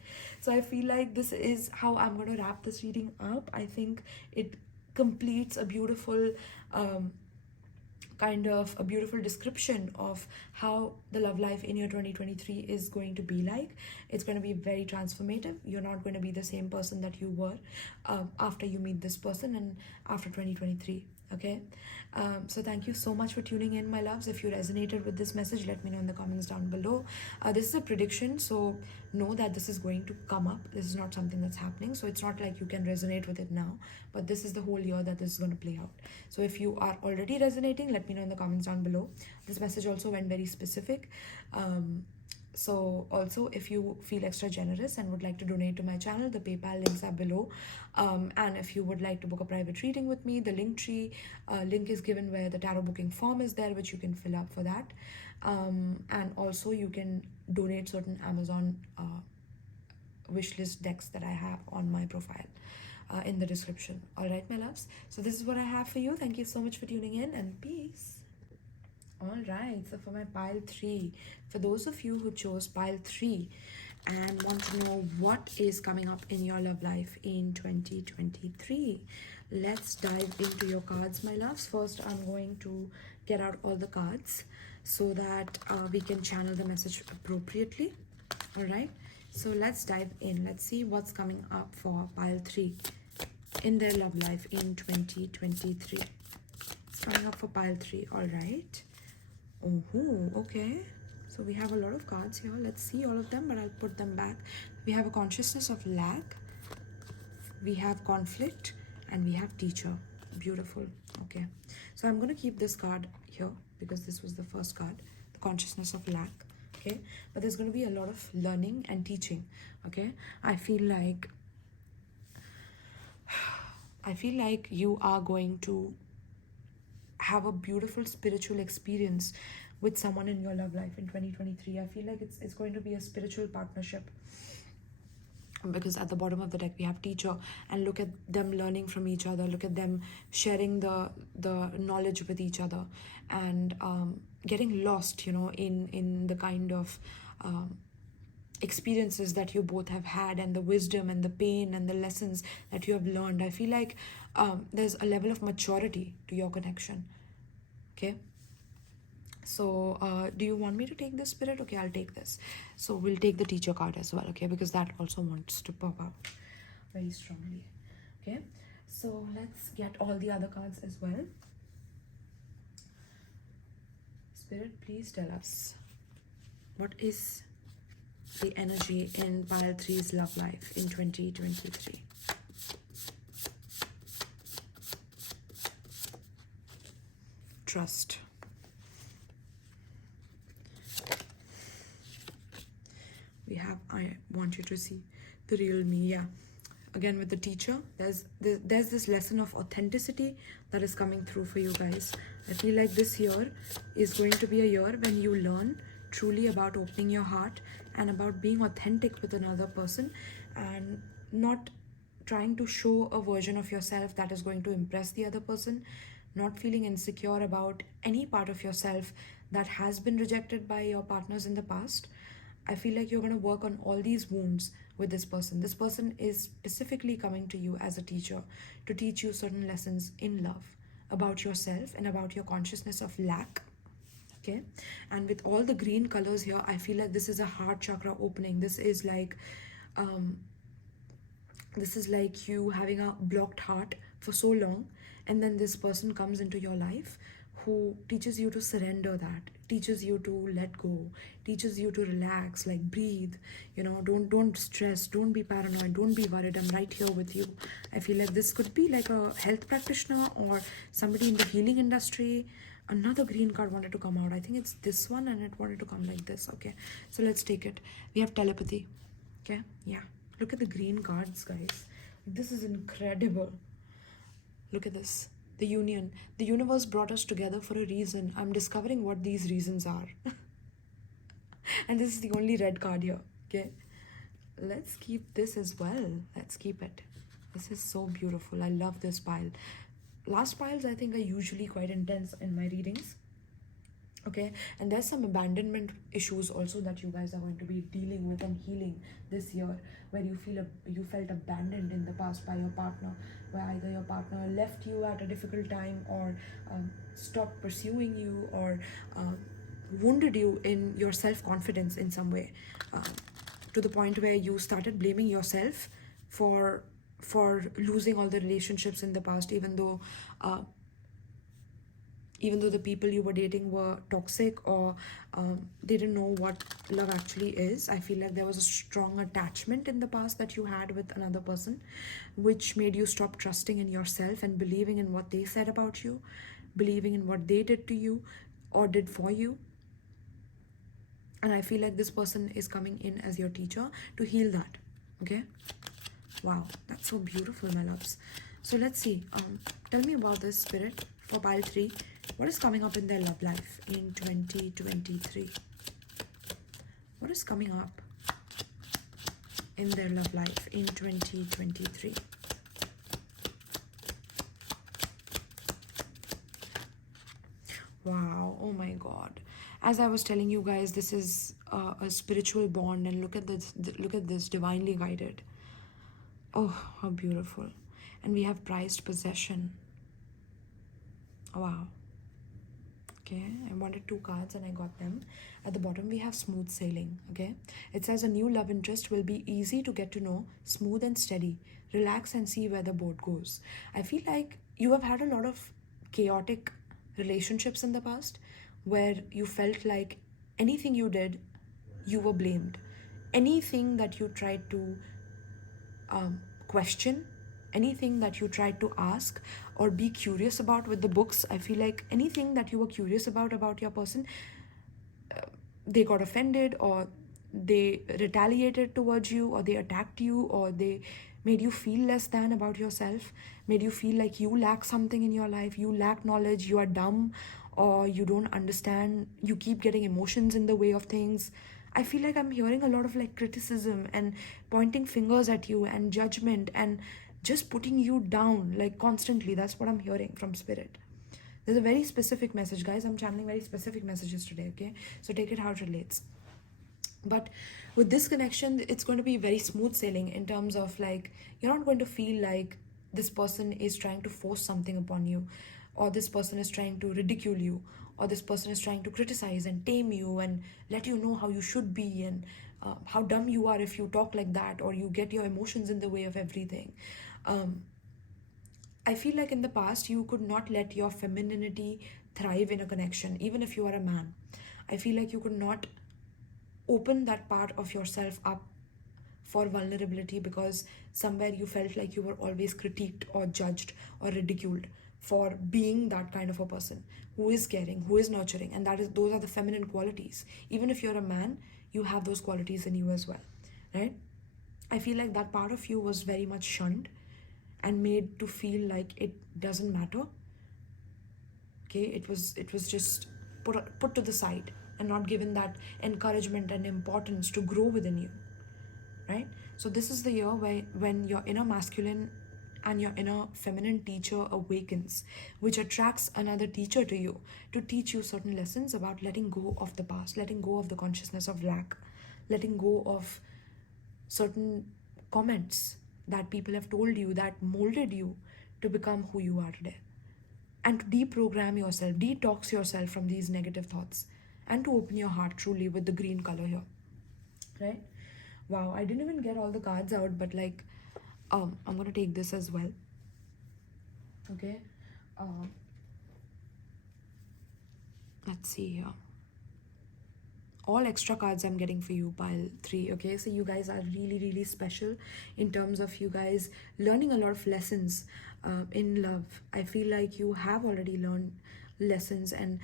So I feel like this is how I'm going to wrap this reading up. I think it completes a beautiful kind of a beautiful description of how the love life in your 2023 is going to be like. It's going to be very transformative. You're not going to be the same person that you were after you meet this person and after 2023. Okay, so thank you so much for tuning in, my loves. If you resonated with this message, let me know in the comments down below. This is a prediction, so know that this is going to come up. This is not something that's happening, so it's not like you can resonate with it now, but this is the whole year that this is going to play out. So if you are already resonating, let me know in the comments down below. This message also went very specific. So also, if you feel extra generous and would like to donate to my channel, the PayPal links are below. And if you would like to book a private reading with me, the Linktree link is given where the tarot booking form is there, which you can fill up for that. And also you can donate certain Amazon wishlist decks that I have on my profile in the description. All right, my loves. So this is what I have for you. Thank you so much for tuning in, and peace. All right, so for my pile 3, for those of you who chose pile 3 and want to know what is coming up in your love life in 2023, let's dive into your cards, my loves. First, I'm going to get out all the cards so that we can channel the message appropriately. All right, so let's dive in. Let's see what's coming up for pile 3 in their love life in 2023. It's coming up for pile 3. All right. Oh, okay. So we have a lot of cards here. Let's see all of them, but I'll put them back. We have a consciousness of lack, we have conflict, and we have teacher. Beautiful. Okay. So I'm going to keep this card here because this was the first card, the consciousness of lack. Okay. But there's going to be a lot of learning and teaching. Okay. I feel like you are going to have a beautiful spiritual experience with someone in your love life in 2023. I feel like it's going to be a spiritual partnership, because at the bottom of the deck we have teacher, and look at them learning from each other, look at them sharing the knowledge with each other, and getting lost, you know, in the kind of experiences that you both have had, and the wisdom and the pain and the lessons that you have learned. I feel like there's a level of maturity to your connection. Okay, so do you want me to take this, Spirit? Okay, I'll take this. So we'll take the teacher card as well, okay, because that also wants to pop out very strongly. Okay, so let's get all the other cards as well. Spirit, please tell us, what is the energy in pile 3's love life in 2023? Trust. We have, I want you to see the real me. Yeah, again with the teacher, there's this lesson of authenticity that is coming through for you guys. I feel like this year is going to be a year when you learn truly about opening your heart and about being authentic with another person, and not trying to show a version of yourself that is going to impress the other person, not feeling insecure about any part of yourself that has been rejected by your partners in the past. I feel like you're going to work on all these wounds with this person. This person is specifically coming to you as a teacher to teach you certain lessons in love, about yourself and about your consciousness of lack. Okay, and with all the green colors here, I feel like this is a heart chakra opening. This is like you having a blocked heart for so long, and then this person comes into your life who teaches you to surrender that, teaches you to let go, teaches you to relax, like breathe, you know, don't stress, don't be paranoid, don't be worried, I'm right here with you. I feel like this could be like a health practitioner or somebody in the healing industry. Another green card wanted to come out. I think it's this one, and it wanted to come like this. Okay, so let's take it. We have telepathy. Okay, yeah, look at the green cards, guys. This is incredible. Look at this. The union. The universe brought us together for a reason. I'm discovering what these reasons are. And this is the only red card here. Okay, let's keep this as well. Let's keep it. This is so beautiful. I love this pile. Last piles, I think, are usually quite intense in my readings. Okay, and there's some abandonment issues also that you guys are going to be dealing with and healing this year, where you felt abandoned in the past by your partner, where either your partner left you at a difficult time, or stopped pursuing you, or wounded you in your self-confidence in some way, to the point where you started blaming yourself for losing all the relationships in the past, even though the people you were dating were toxic, or they didn't know what love actually is. I feel like there was a strong attachment in the past that you had with another person, which made you stop trusting in yourself and believing in what they said about you, believing in what they did to you or did for you. And I feel like this person is coming in as your teacher to heal that. Okay, wow, that's so beautiful, my loves. So let's see, tell me about this, Spirit, for pile 3. What is coming up in their love life in 2023? What is coming up in their love life in 2023? Wow, oh my God. As I was telling you guys, this is a spiritual bond, and look at this, divinely guided. Oh, how beautiful. And we have prized possession. Oh, wow. Okay, I wanted 2 cards and I got them. At the bottom we have smooth sailing. Okay, it says a new love interest will be easy to get to know, smooth and steady. Relax and see where the boat goes. I feel like you have had a lot of chaotic relationships in the past, where you felt like anything you did, you were blamed. Anything that you tried to question, anything that you tried to ask or be curious about with the books, I feel like anything that you were curious about your person, they got offended, or they retaliated towards you, or they attacked you, or they made you feel less than about yourself, made you feel like you lack something in your life, you lack knowledge, you are dumb, or you don't understand, you keep getting emotions in the way of things. I feel like I'm hearing a lot of like criticism and pointing fingers at you and judgment and just putting you down like constantly. That's what I'm hearing from spirit. There's a very specific message, guys. I'm channeling very specific messages today, okay? So take it how it relates. But with this connection, it's going to be very smooth sailing in terms of like, you're not going to feel like this person is trying to force something upon you, or this person is trying to ridicule you, or this person is trying to criticize and tame you and let you know how you should be, and how dumb you are if you talk like that, or you get your emotions in the way of everything. I feel like in the past, you could not let your femininity thrive in a connection, even if you are a man. I feel like you could not open that part of yourself up for vulnerability, because somewhere you felt like you were always critiqued or judged or ridiculed for being that kind of a person who is caring, who is nurturing, and those are the feminine qualities. Even if you're a man, you have those qualities in you as well, right? I feel like that part of you was very much shunned and made to feel like it doesn't matter. Okay, it was just put to the side and not given that encouragement and importance to grow within you, right? So this is the year when your inner masculine and your inner feminine teacher awakens, which attracts another teacher to you to teach you certain lessons about letting go of the past, letting go of the consciousness of lack, letting go of certain comments that people have told you that molded you to become who you are today, and to deprogram yourself, detox yourself from these negative thoughts, and to open your heart truly with the green color here, right? Wow, I didn't even get all the cards out, but like, I'm gonna take this as well. Okay, let's see here. All extra cards I'm getting for you, pile 3. Okay, so you guys are really, really special in terms of you guys learning a lot of lessons in love. I feel like you have already learned lessons, and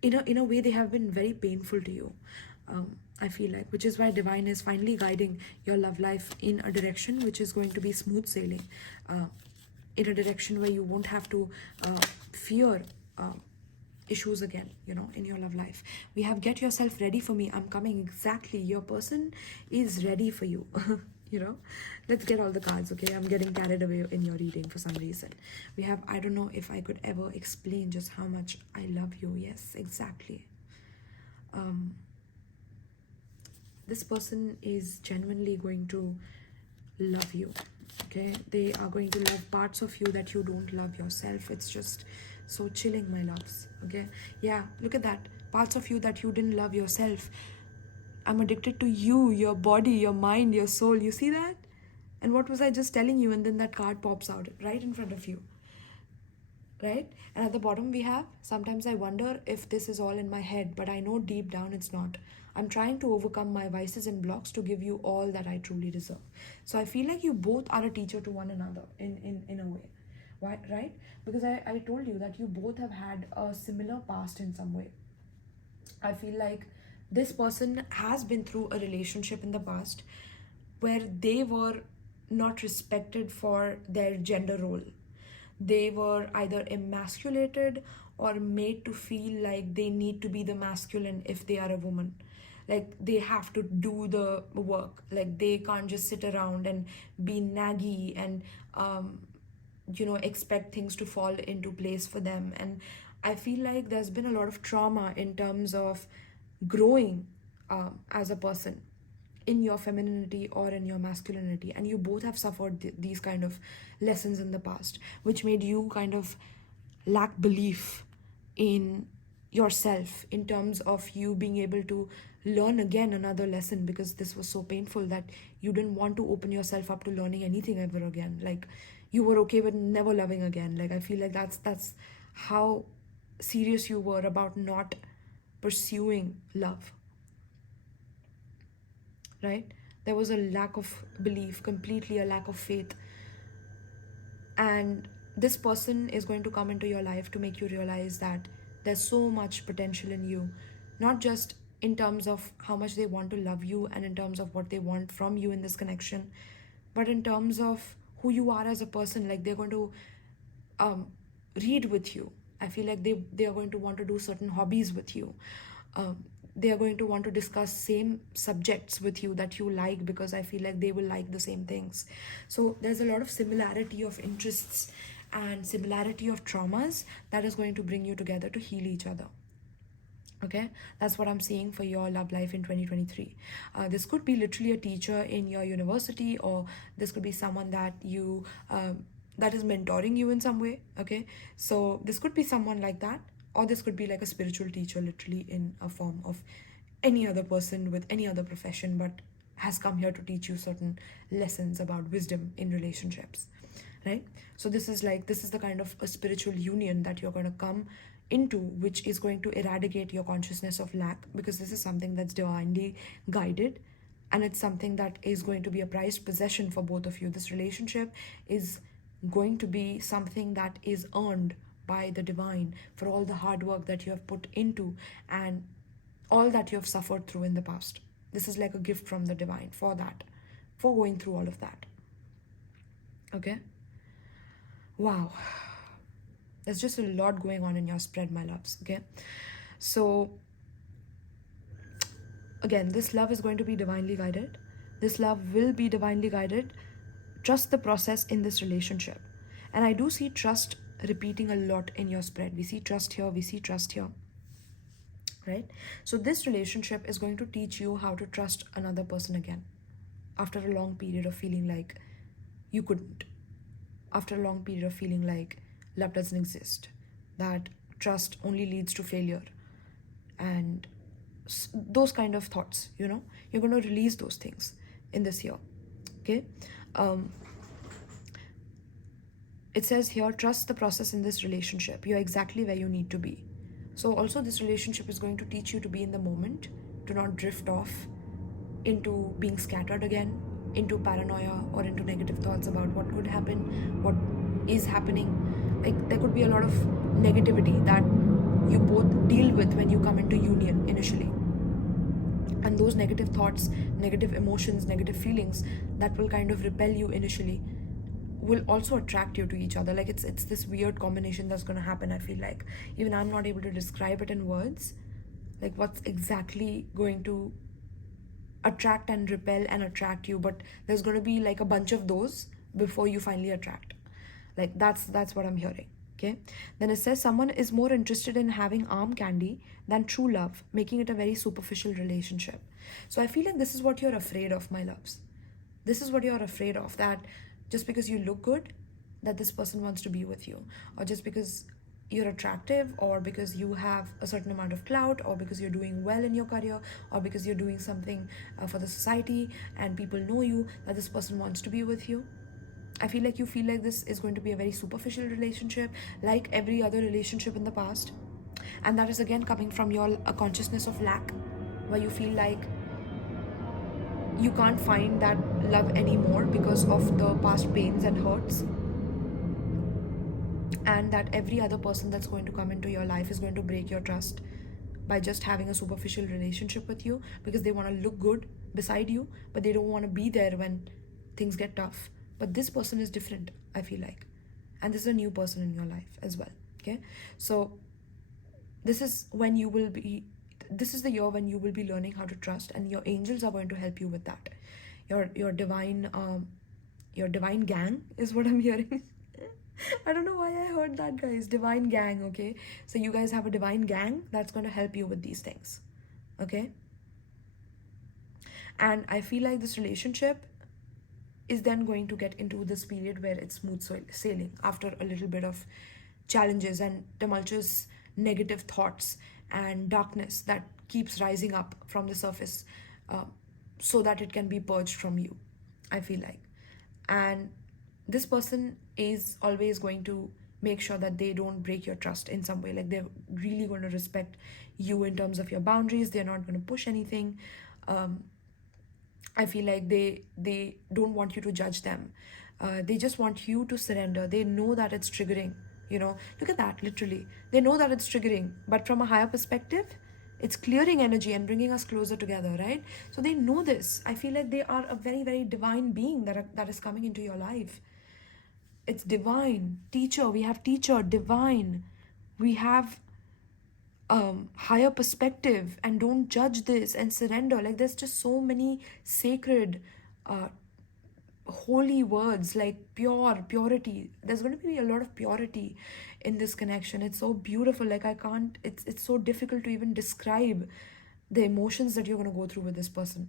in a way they have been very painful to you. I feel like, which is why divine is finally guiding your love life in a direction which is going to be smooth sailing, in a direction where you won't have to fear issues again, in your love life. We have get yourself ready for me, I'm coming. Exactly, your person is ready for you. Let's get all the cards. Okay, I'm getting carried away in your reading for some reason. We have, I don't know if I could ever explain just how much I love you. Yes, exactly. This person is genuinely going to love you. Okay, they are going to love parts of you that you don't love yourself. It's just so chilling, my loves. Okay, yeah, look at that. Parts of you that you didn't love yourself. I'm addicted to you, your body, your mind, your soul. You see that? And what was I just telling you? And then that card pops out right in front of you, right? And at the bottom we have, sometimes I wonder if this is all in my head, but I know deep down it's not. I'm trying to overcome my vices and blocks to give you all that I truly deserve. So I feel like you both are a teacher to one another in a way. Why, right? Because I told you that you both have had a similar past in some way. I feel like this person has been through a relationship in the past where they were not respected for their gender role. They were either emasculated or made to feel like they need to be the masculine if they are a woman. Like they have to do the work. Like they can't just sit around and be naggy and expect things to fall into place for them. And I feel like there's been a lot of trauma in terms of growing as a person in your femininity or in your masculinity, and you both have suffered these kind of lessons in the past, which made you kind of lack belief in yourself in terms of you being able to learn again another lesson, because this was so painful that you didn't want to open yourself up to learning anything ever again. Like you were okay with never loving again. Like I feel like that's how serious you were about not pursuing love, right? There was a lack of belief, completely a lack of faith. And this person is going to come into your life to make you realize that there's so much potential in you, not just in terms of how much they want to love you and in terms of what they want from you in this connection, but in terms of who you are as a person. Like they're going to read with you I feel like they are going to want to do certain hobbies with you. They are going to want to discuss same subjects with you that you like, because I feel like they will like the same things. So there's a lot of similarity of interests and similarity of traumas that is going to bring you together to heal each other. Okay, that's what I'm seeing for your love life in 2023. This could be literally a teacher in your university, or this could be someone that you that is mentoring you in some way. Okay, so this could be someone like that, or this could be like a spiritual teacher, literally in a form of any other person with any other profession, but has come here to teach you certain lessons about wisdom in relationships, right? So this is the kind of a spiritual union that you're going to come into, which is going to eradicate your consciousness of lack, because this is something that's divinely guided, and it's something that is going to be a prized possession for both of you. This relationship is going to be something that is earned by the divine for all the hard work that you have put into and all that you have suffered through in the past. This is like a gift from the divine for that, for going through all of that. Okay, wow, there's just a lot going on in your spread, my loves. Okay, so again, this love is going to be divinely guided. This love will be divinely guided. Trust the process in this relationship. And I do see trust repeating a lot in your spread. We see trust here, we see trust here, right? So this relationship is going to teach you how to trust another person again, after a long period of feeling like you couldn't, after a long period of feeling like love doesn't exist, that trust only leads to failure, and those kind of thoughts, you know, you're going to release those things in this year. Okay, it says here, trust the process in this relationship. You're exactly where you need to be. So also this relationship is going to teach you to be in the moment, to not drift off into being scattered again, into paranoia or into negative thoughts about what could happen, what is happening. Like, there could be a lot of negativity that you both deal with when you come into union initially. And those negative thoughts, negative emotions, negative feelings that will kind of repel you initially will also attract you to each other. Like, it's this weird combination that's going to happen. I feel like even I'm not able to describe it in words, like what's exactly going to attract and repel and attract you, but there's going to be like a bunch of those before you finally attract. Like, that's what I'm hearing. Okay, then it says someone is more interested in having arm candy than true love, making it a very superficial relationship. So I feel like this is what you're afraid of, my loves. This is what you're afraid of, that just because you look good, that this person wants to be with you, or just because you're attractive, or because you have a certain amount of clout, or because you're doing well in your career, or because you're doing something for the society and people know you, that this person wants to be with you. I feel like you feel like this is going to be a very superficial relationship, like every other relationship in the past. And that is again coming from your consciousness of lack, where you feel like you can't find that love anymore because of the past pains and hurts, and that every other person that's going to come into your life is going to break your trust by just having a superficial relationship with you, because they want to look good beside you, but they don't want to be there when things get tough. But this person is different, I feel like, and this is a new person in your life as well. Okay, so this is when you will be, this is the year when you will be learning how to trust, and your angels are going to help you with that. Your divine gang is what I'm hearing. I don't know why I heard that, guys. Divine gang. Okay, so you guys have a divine gang that's going to help you with these things. Okay, and I feel like this relationship is then going to get into this period where it's smooth sailing after a little bit of challenges and tumultuous negative thoughts and darkness that keeps rising up from the surface, so that it can be purged from you, I feel like. And this person is always going to make sure that they don't break your trust in some way. Like, they're really going to respect you in terms of your boundaries. They're not going to push anything. I feel like they don't want you to judge them. They just want you to surrender. They know that it's triggering, you know. Look at that, literally. They know that it's triggering, but from a higher perspective, it's clearing energy and bringing us closer together, right? So they know this. I feel like they are a very, very divine being that is coming into your life. It's divine. Teacher, we have teacher, divine, We have higher perspective and don't judge this and surrender. Like there's just so many sacred uh, holy words, like purity. There's going to be a lot of purity in this connection. It's so beautiful. Like I can't, it's so difficult to even describe the emotions that you're going to go through with this person.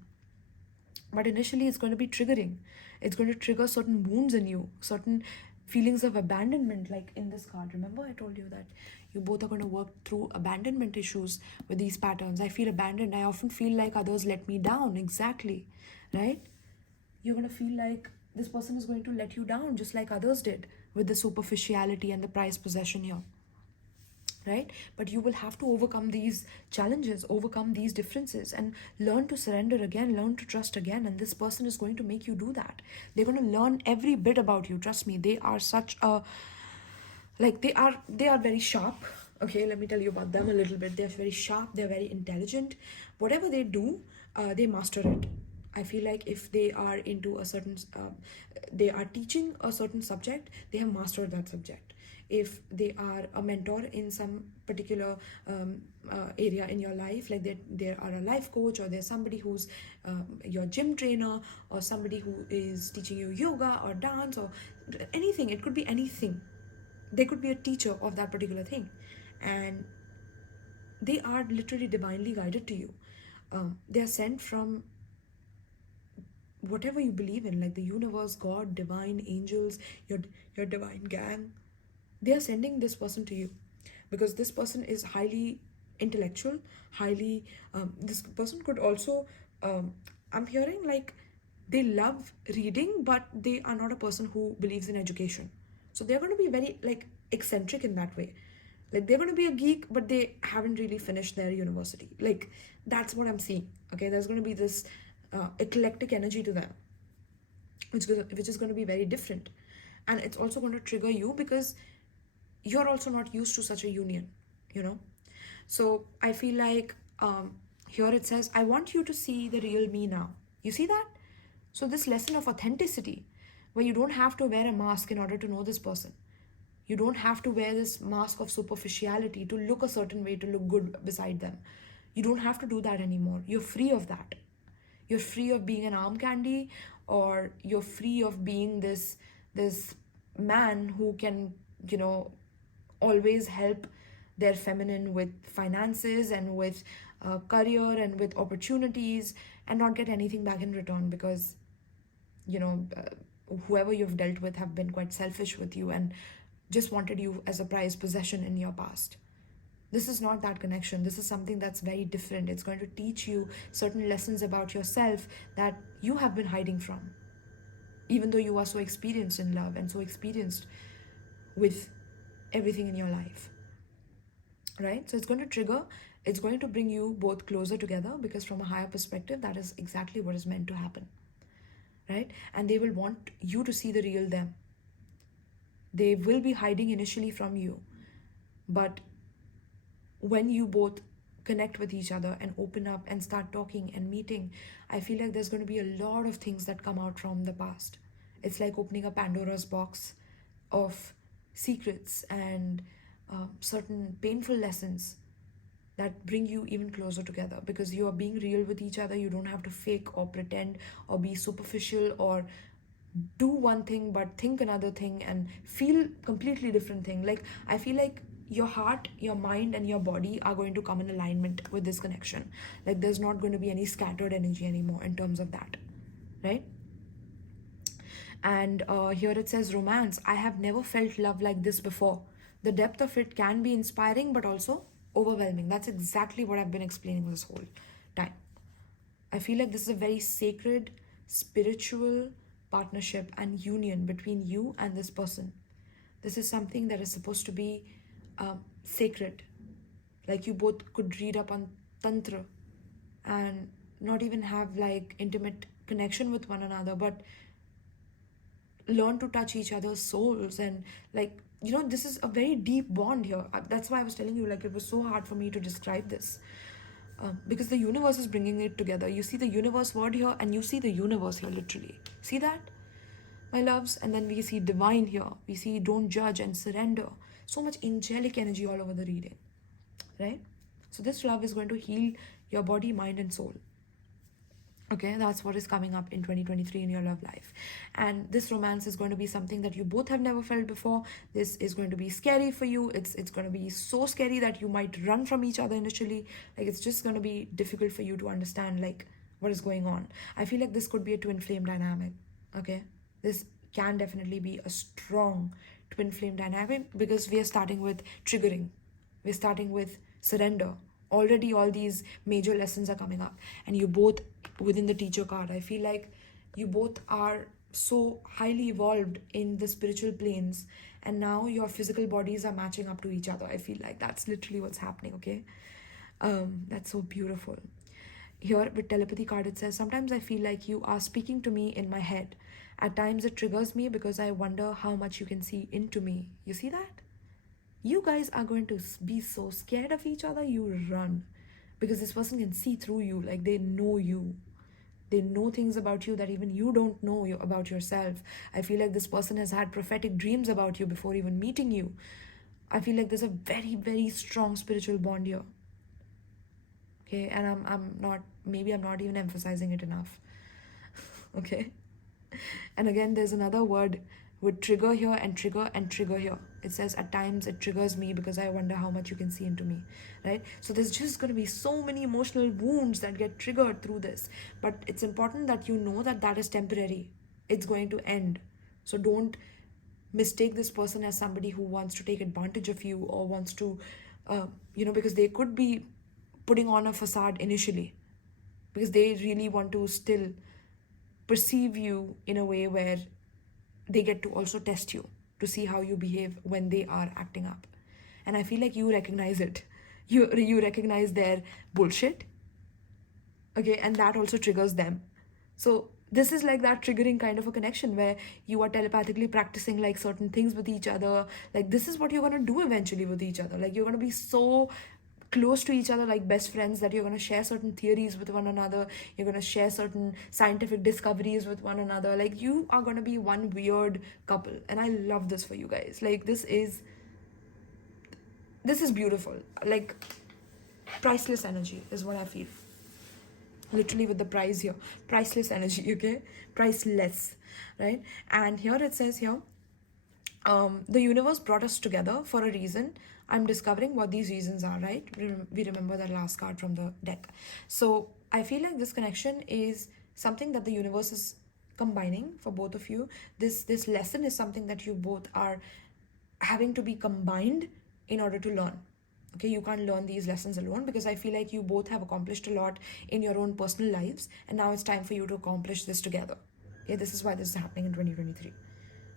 But initially it's going to be triggering. It's going to trigger certain wounds in you, certain feelings of abandonment. Like in this card, remember I told you that you both are going to work through abandonment issues with these patterns. I feel abandoned. I often feel like others let me down. Exactly, right? You're going to feel like this person is going to let you down just like others did with the superficiality and the prized possession here, right? But you will have to overcome these challenges, overcome these differences, and learn to surrender again, learn to trust again. And this person is going to make you do that. They're going to learn every bit about you. Trust me, they are such a, like they are very sharp. Okay, let me tell you about them a little bit. They're very sharp, they're very intelligent. Whatever they do, they master it. I feel like if they are into a certain they are teaching a certain subject, they have mastered that subject. If they are a mentor in some particular area in your life, like they are a life coach, or there's somebody who's your gym trainer, or somebody who is teaching you yoga or dance or anything. It could be anything. They could be a teacher of that particular thing, and they are literally divinely guided to you. They are sent from whatever you believe in, like the universe, God, divine, angels, your divine gang. They are sending this person to you because this person is highly intellectual, highly this person could also I'm hearing like they love reading, but they are not a person who believes in education. So they're going to be very like eccentric in that way. Like they're going to be a geek, but they haven't really finished their university. Like that's what I'm seeing. Okay, there's going to be this eclectic energy to them, which is going to be very different. And it's also going to trigger you because you're also not used to such a union, you know. So I feel like here it says, I want you to see the real me now. You see that? So this lesson of authenticity, where you don't have to wear a mask in order to know this person. You don't have to wear this mask of superficiality to look a certain way, to look good beside them. You don't have to do that anymore. You're free of that. You're free of being an arm candy, or you're free of being this man who can, you know, always help their feminine with finances and with career and with opportunities, and not get anything back in return because, you know, whoever you've dealt with have been quite selfish with you and just wanted you as a prized possession in your past. This is not that connection. This is something that's very different. It's going to teach you certain lessons about yourself that you have been hiding from, even though you are so experienced in love and so experienced with everything in your life, right? So it's going to trigger, it's going to bring you both closer together, because from a higher perspective, that is exactly what is meant to happen, right? And they will want you to see the real them. They will be hiding initially from you, but when you both connect with each other and open up and start talking and meeting, I feel like there's going to be a lot of things that come out from the past. It's like opening a Pandora's box of secrets and certain painful lessons that bring you even closer together, because you are being real with each other. You don't have to fake or pretend or be superficial or do one thing but think another thing and feel completely different thing. Like I feel like your heart, your mind, and your body are going to come in alignment with this connection. Like there's not going to be any scattered energy anymore in terms of that, right? And here it says romance. I have never felt love like this before. The depth of it can be inspiring but also overwhelming. That's exactly what I've been explaining this whole time. I feel like this is a very sacred, spiritual partnership and union between you and this person. This is something that is supposed to be sacred. Like you both could read up on Tantra and not even have like intimate connection with one another, but learn to touch each other's souls. And like, you know, this is a very deep bond here. That's why I was telling you, like, it was so hard for me to describe this. Because the universe is bringing it together. You see the universe word here, and you see the universe here, literally. See that, my loves? And then we see divine here. We see don't judge and surrender. so much angelic energy all over the reading, right? So this love is going to heal your body, mind, and soul. Okay, that's what is coming up in 2023 in your love life. And this romance is going to be something that you both have never felt before. This is going to be scary for you. It's going to be so scary that you might run from each other initially. Like, it's just going to be difficult for you to understand like what is going on. I feel like this could be a twin flame dynamic. Okay, this can definitely be a strong twin flame dynamic, because we are starting with triggering, we're starting with surrender. Already all these major lessons are coming up, and you both within the teacher card, I feel like you both are so highly evolved in the spiritual planes, and now your physical bodies are matching up to each other. I feel like that's literally what's happening. Okay, that's so beautiful. Here with telepathy card, it says, sometimes I feel like you are speaking to me in my head. At times it triggers me because I wonder how much you can see into me. You see that? You guys are going to be so scared of each other, you run, because this person can see through you. Like, they know you, they know things about you that even you don't know about yourself. I feel like this person has had prophetic dreams about you before even meeting you. I feel like there's a very, very strong spiritual bond here. Okay, and I'm not even emphasizing it enough. Okay, and again, there's another word with trigger here and trigger and trigger here. It says, at times it triggers me because I wonder how much you can see into me, right? So there's just going to be so many emotional wounds that get triggered through this, but it's important that you know that that is temporary. It's going to end. So don't mistake this person as somebody who wants to take advantage of you, or wants to because they could be putting on a facade initially, because they really want to still perceive you in a way where they get to also test you to see how you behave when they are acting up. And I feel like you recognize it. You recognize their bullshit. Okay, and that also triggers them. So this is like that triggering kind of a connection where you are telepathically practicing like certain things with each other. Like, this is what you're going to do eventually with each other. Like, you're going to be so close to each other, like best friends, that you're going to share certain theories with one another. You're going to share certain scientific discoveries with one another. Like, you are going to be one weird couple, and I love this for you guys. Like, this is beautiful. Like, priceless energy is what I feel. Literally with the price here, priceless energy. Okay, priceless, right? And here it says here, the universe brought us together for a reason. I'm discovering what these reasons are, right? We remember that last card from the deck. So I feel like this connection is something that the universe is combining for both of you. This lesson is something that you both are having to be combined in order to learn. Okay, you can't learn these lessons alone, because I feel like you both have accomplished a lot in your own personal lives, and now it's time for you to accomplish this together. Okay, this is why this is happening in 2023.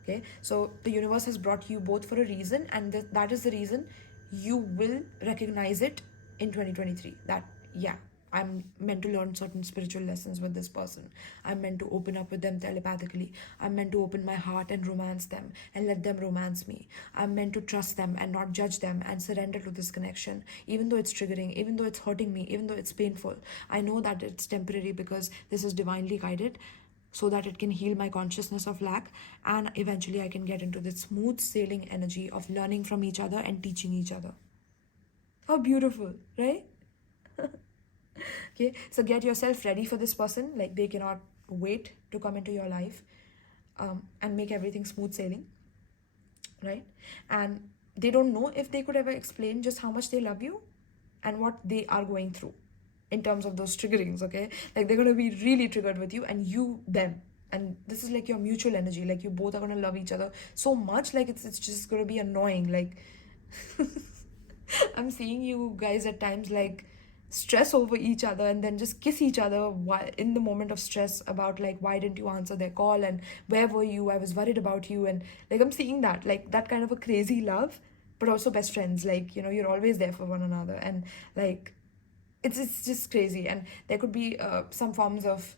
Okay, so the universe has brought you both for a reason, and that is the reason you will recognize it in 2023. That, yeah, I'm meant to learn certain spiritual lessons with this person. I'm meant to open up with them telepathically. I'm meant to open my heart and romance them and let them romance me. I'm meant to trust them and not judge them and surrender to this connection, even though it's triggering, even though it's hurting me, even though it's painful. I know that it's temporary because this is divinely guided, so that it can heal my consciousness of lack, and eventually I can get into this smooth sailing energy of learning from each other and teaching each other. How beautiful, right? Okay, so get yourself ready for this person. Like, they cannot wait to come into your life and make everything smooth sailing, right? And they don't know if they could ever explain just how much they love you and what they are going through in terms of those triggerings. Okay, like, they're going to be really triggered with you, and you them, and this is like your mutual energy. Like, you both are going to love each other so much, like it's just going to be annoying. Like, I'm seeing you guys at times like stress over each other and then just kiss each other in the moment of stress about like, why didn't you answer their call, and where were you, I was worried about you. And like, I'm seeing that, like, that kind of a crazy love, but also best friends. Like, you're always there for one another, and like, it's just crazy. And there could be some forms of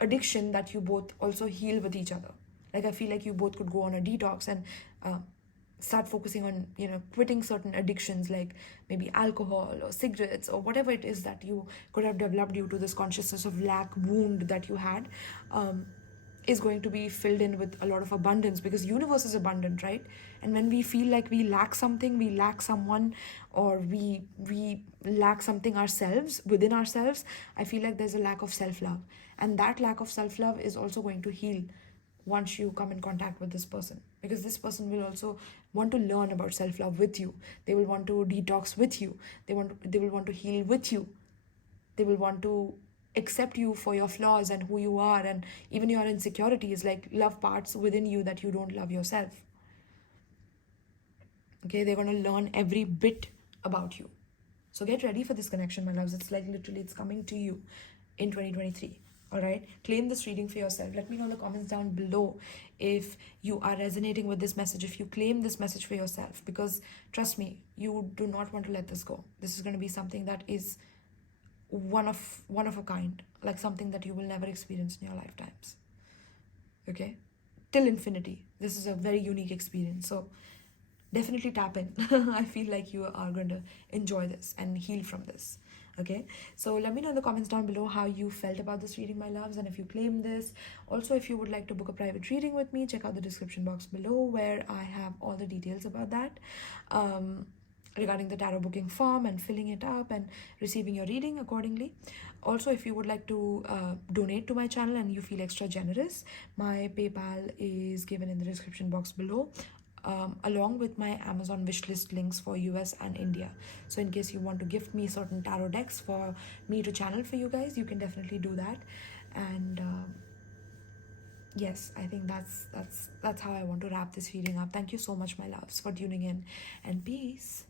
addiction that you both also heal with each other. Like, I feel like you both could go on a detox and start focusing on quitting certain addictions, like maybe alcohol or cigarettes or whatever it is that you could have developed due to this consciousness of lack wound that you had. is going to be filled in with a lot of abundance, because universe is abundant, right? And when we feel like we lack something, we lack someone, or we lack something ourselves, within ourselves, I feel like there's a lack of self-love, and that lack of self-love is also going to heal once you come in contact with this person, because this person will also want to learn about self-love with you. They will want to detox with you. They will want to heal with you. They will want to accept you for your flaws and who you are, and even your insecurities, like love parts within you that you don't love yourself. Okay, they're going to learn every bit about you. So get ready for this connection, my loves. It's like literally it's coming to you in 2023. All right, claim this reading for yourself. Let me know in the comments down below if you are resonating with this message, if you claim this message for yourself, because trust me, you do not want to let this go. This is going to be something that is one of a kind, like something that you will never experience in your lifetimes. Okay, till infinity. This is a very unique experience, so definitely tap in. I feel like you are going to enjoy this and heal from this. Okay, so let me know in the comments down below how you felt about this reading, my loves, and if you claim this. Also, if you would like to book a private reading with me, check out the description box below, where I have all the details about that, regarding the tarot booking form and filling it up and receiving your reading accordingly. Also, if you would like to donate to my channel and you feel extra generous, my PayPal is given in the description box below, along with my Amazon wishlist links for US and India. So in case you want to gift me certain tarot decks for me to channel for you guys, you can definitely do that. And yes, I think that's how I want to wrap this reading up. Thank you so much, my loves, for tuning in, and peace.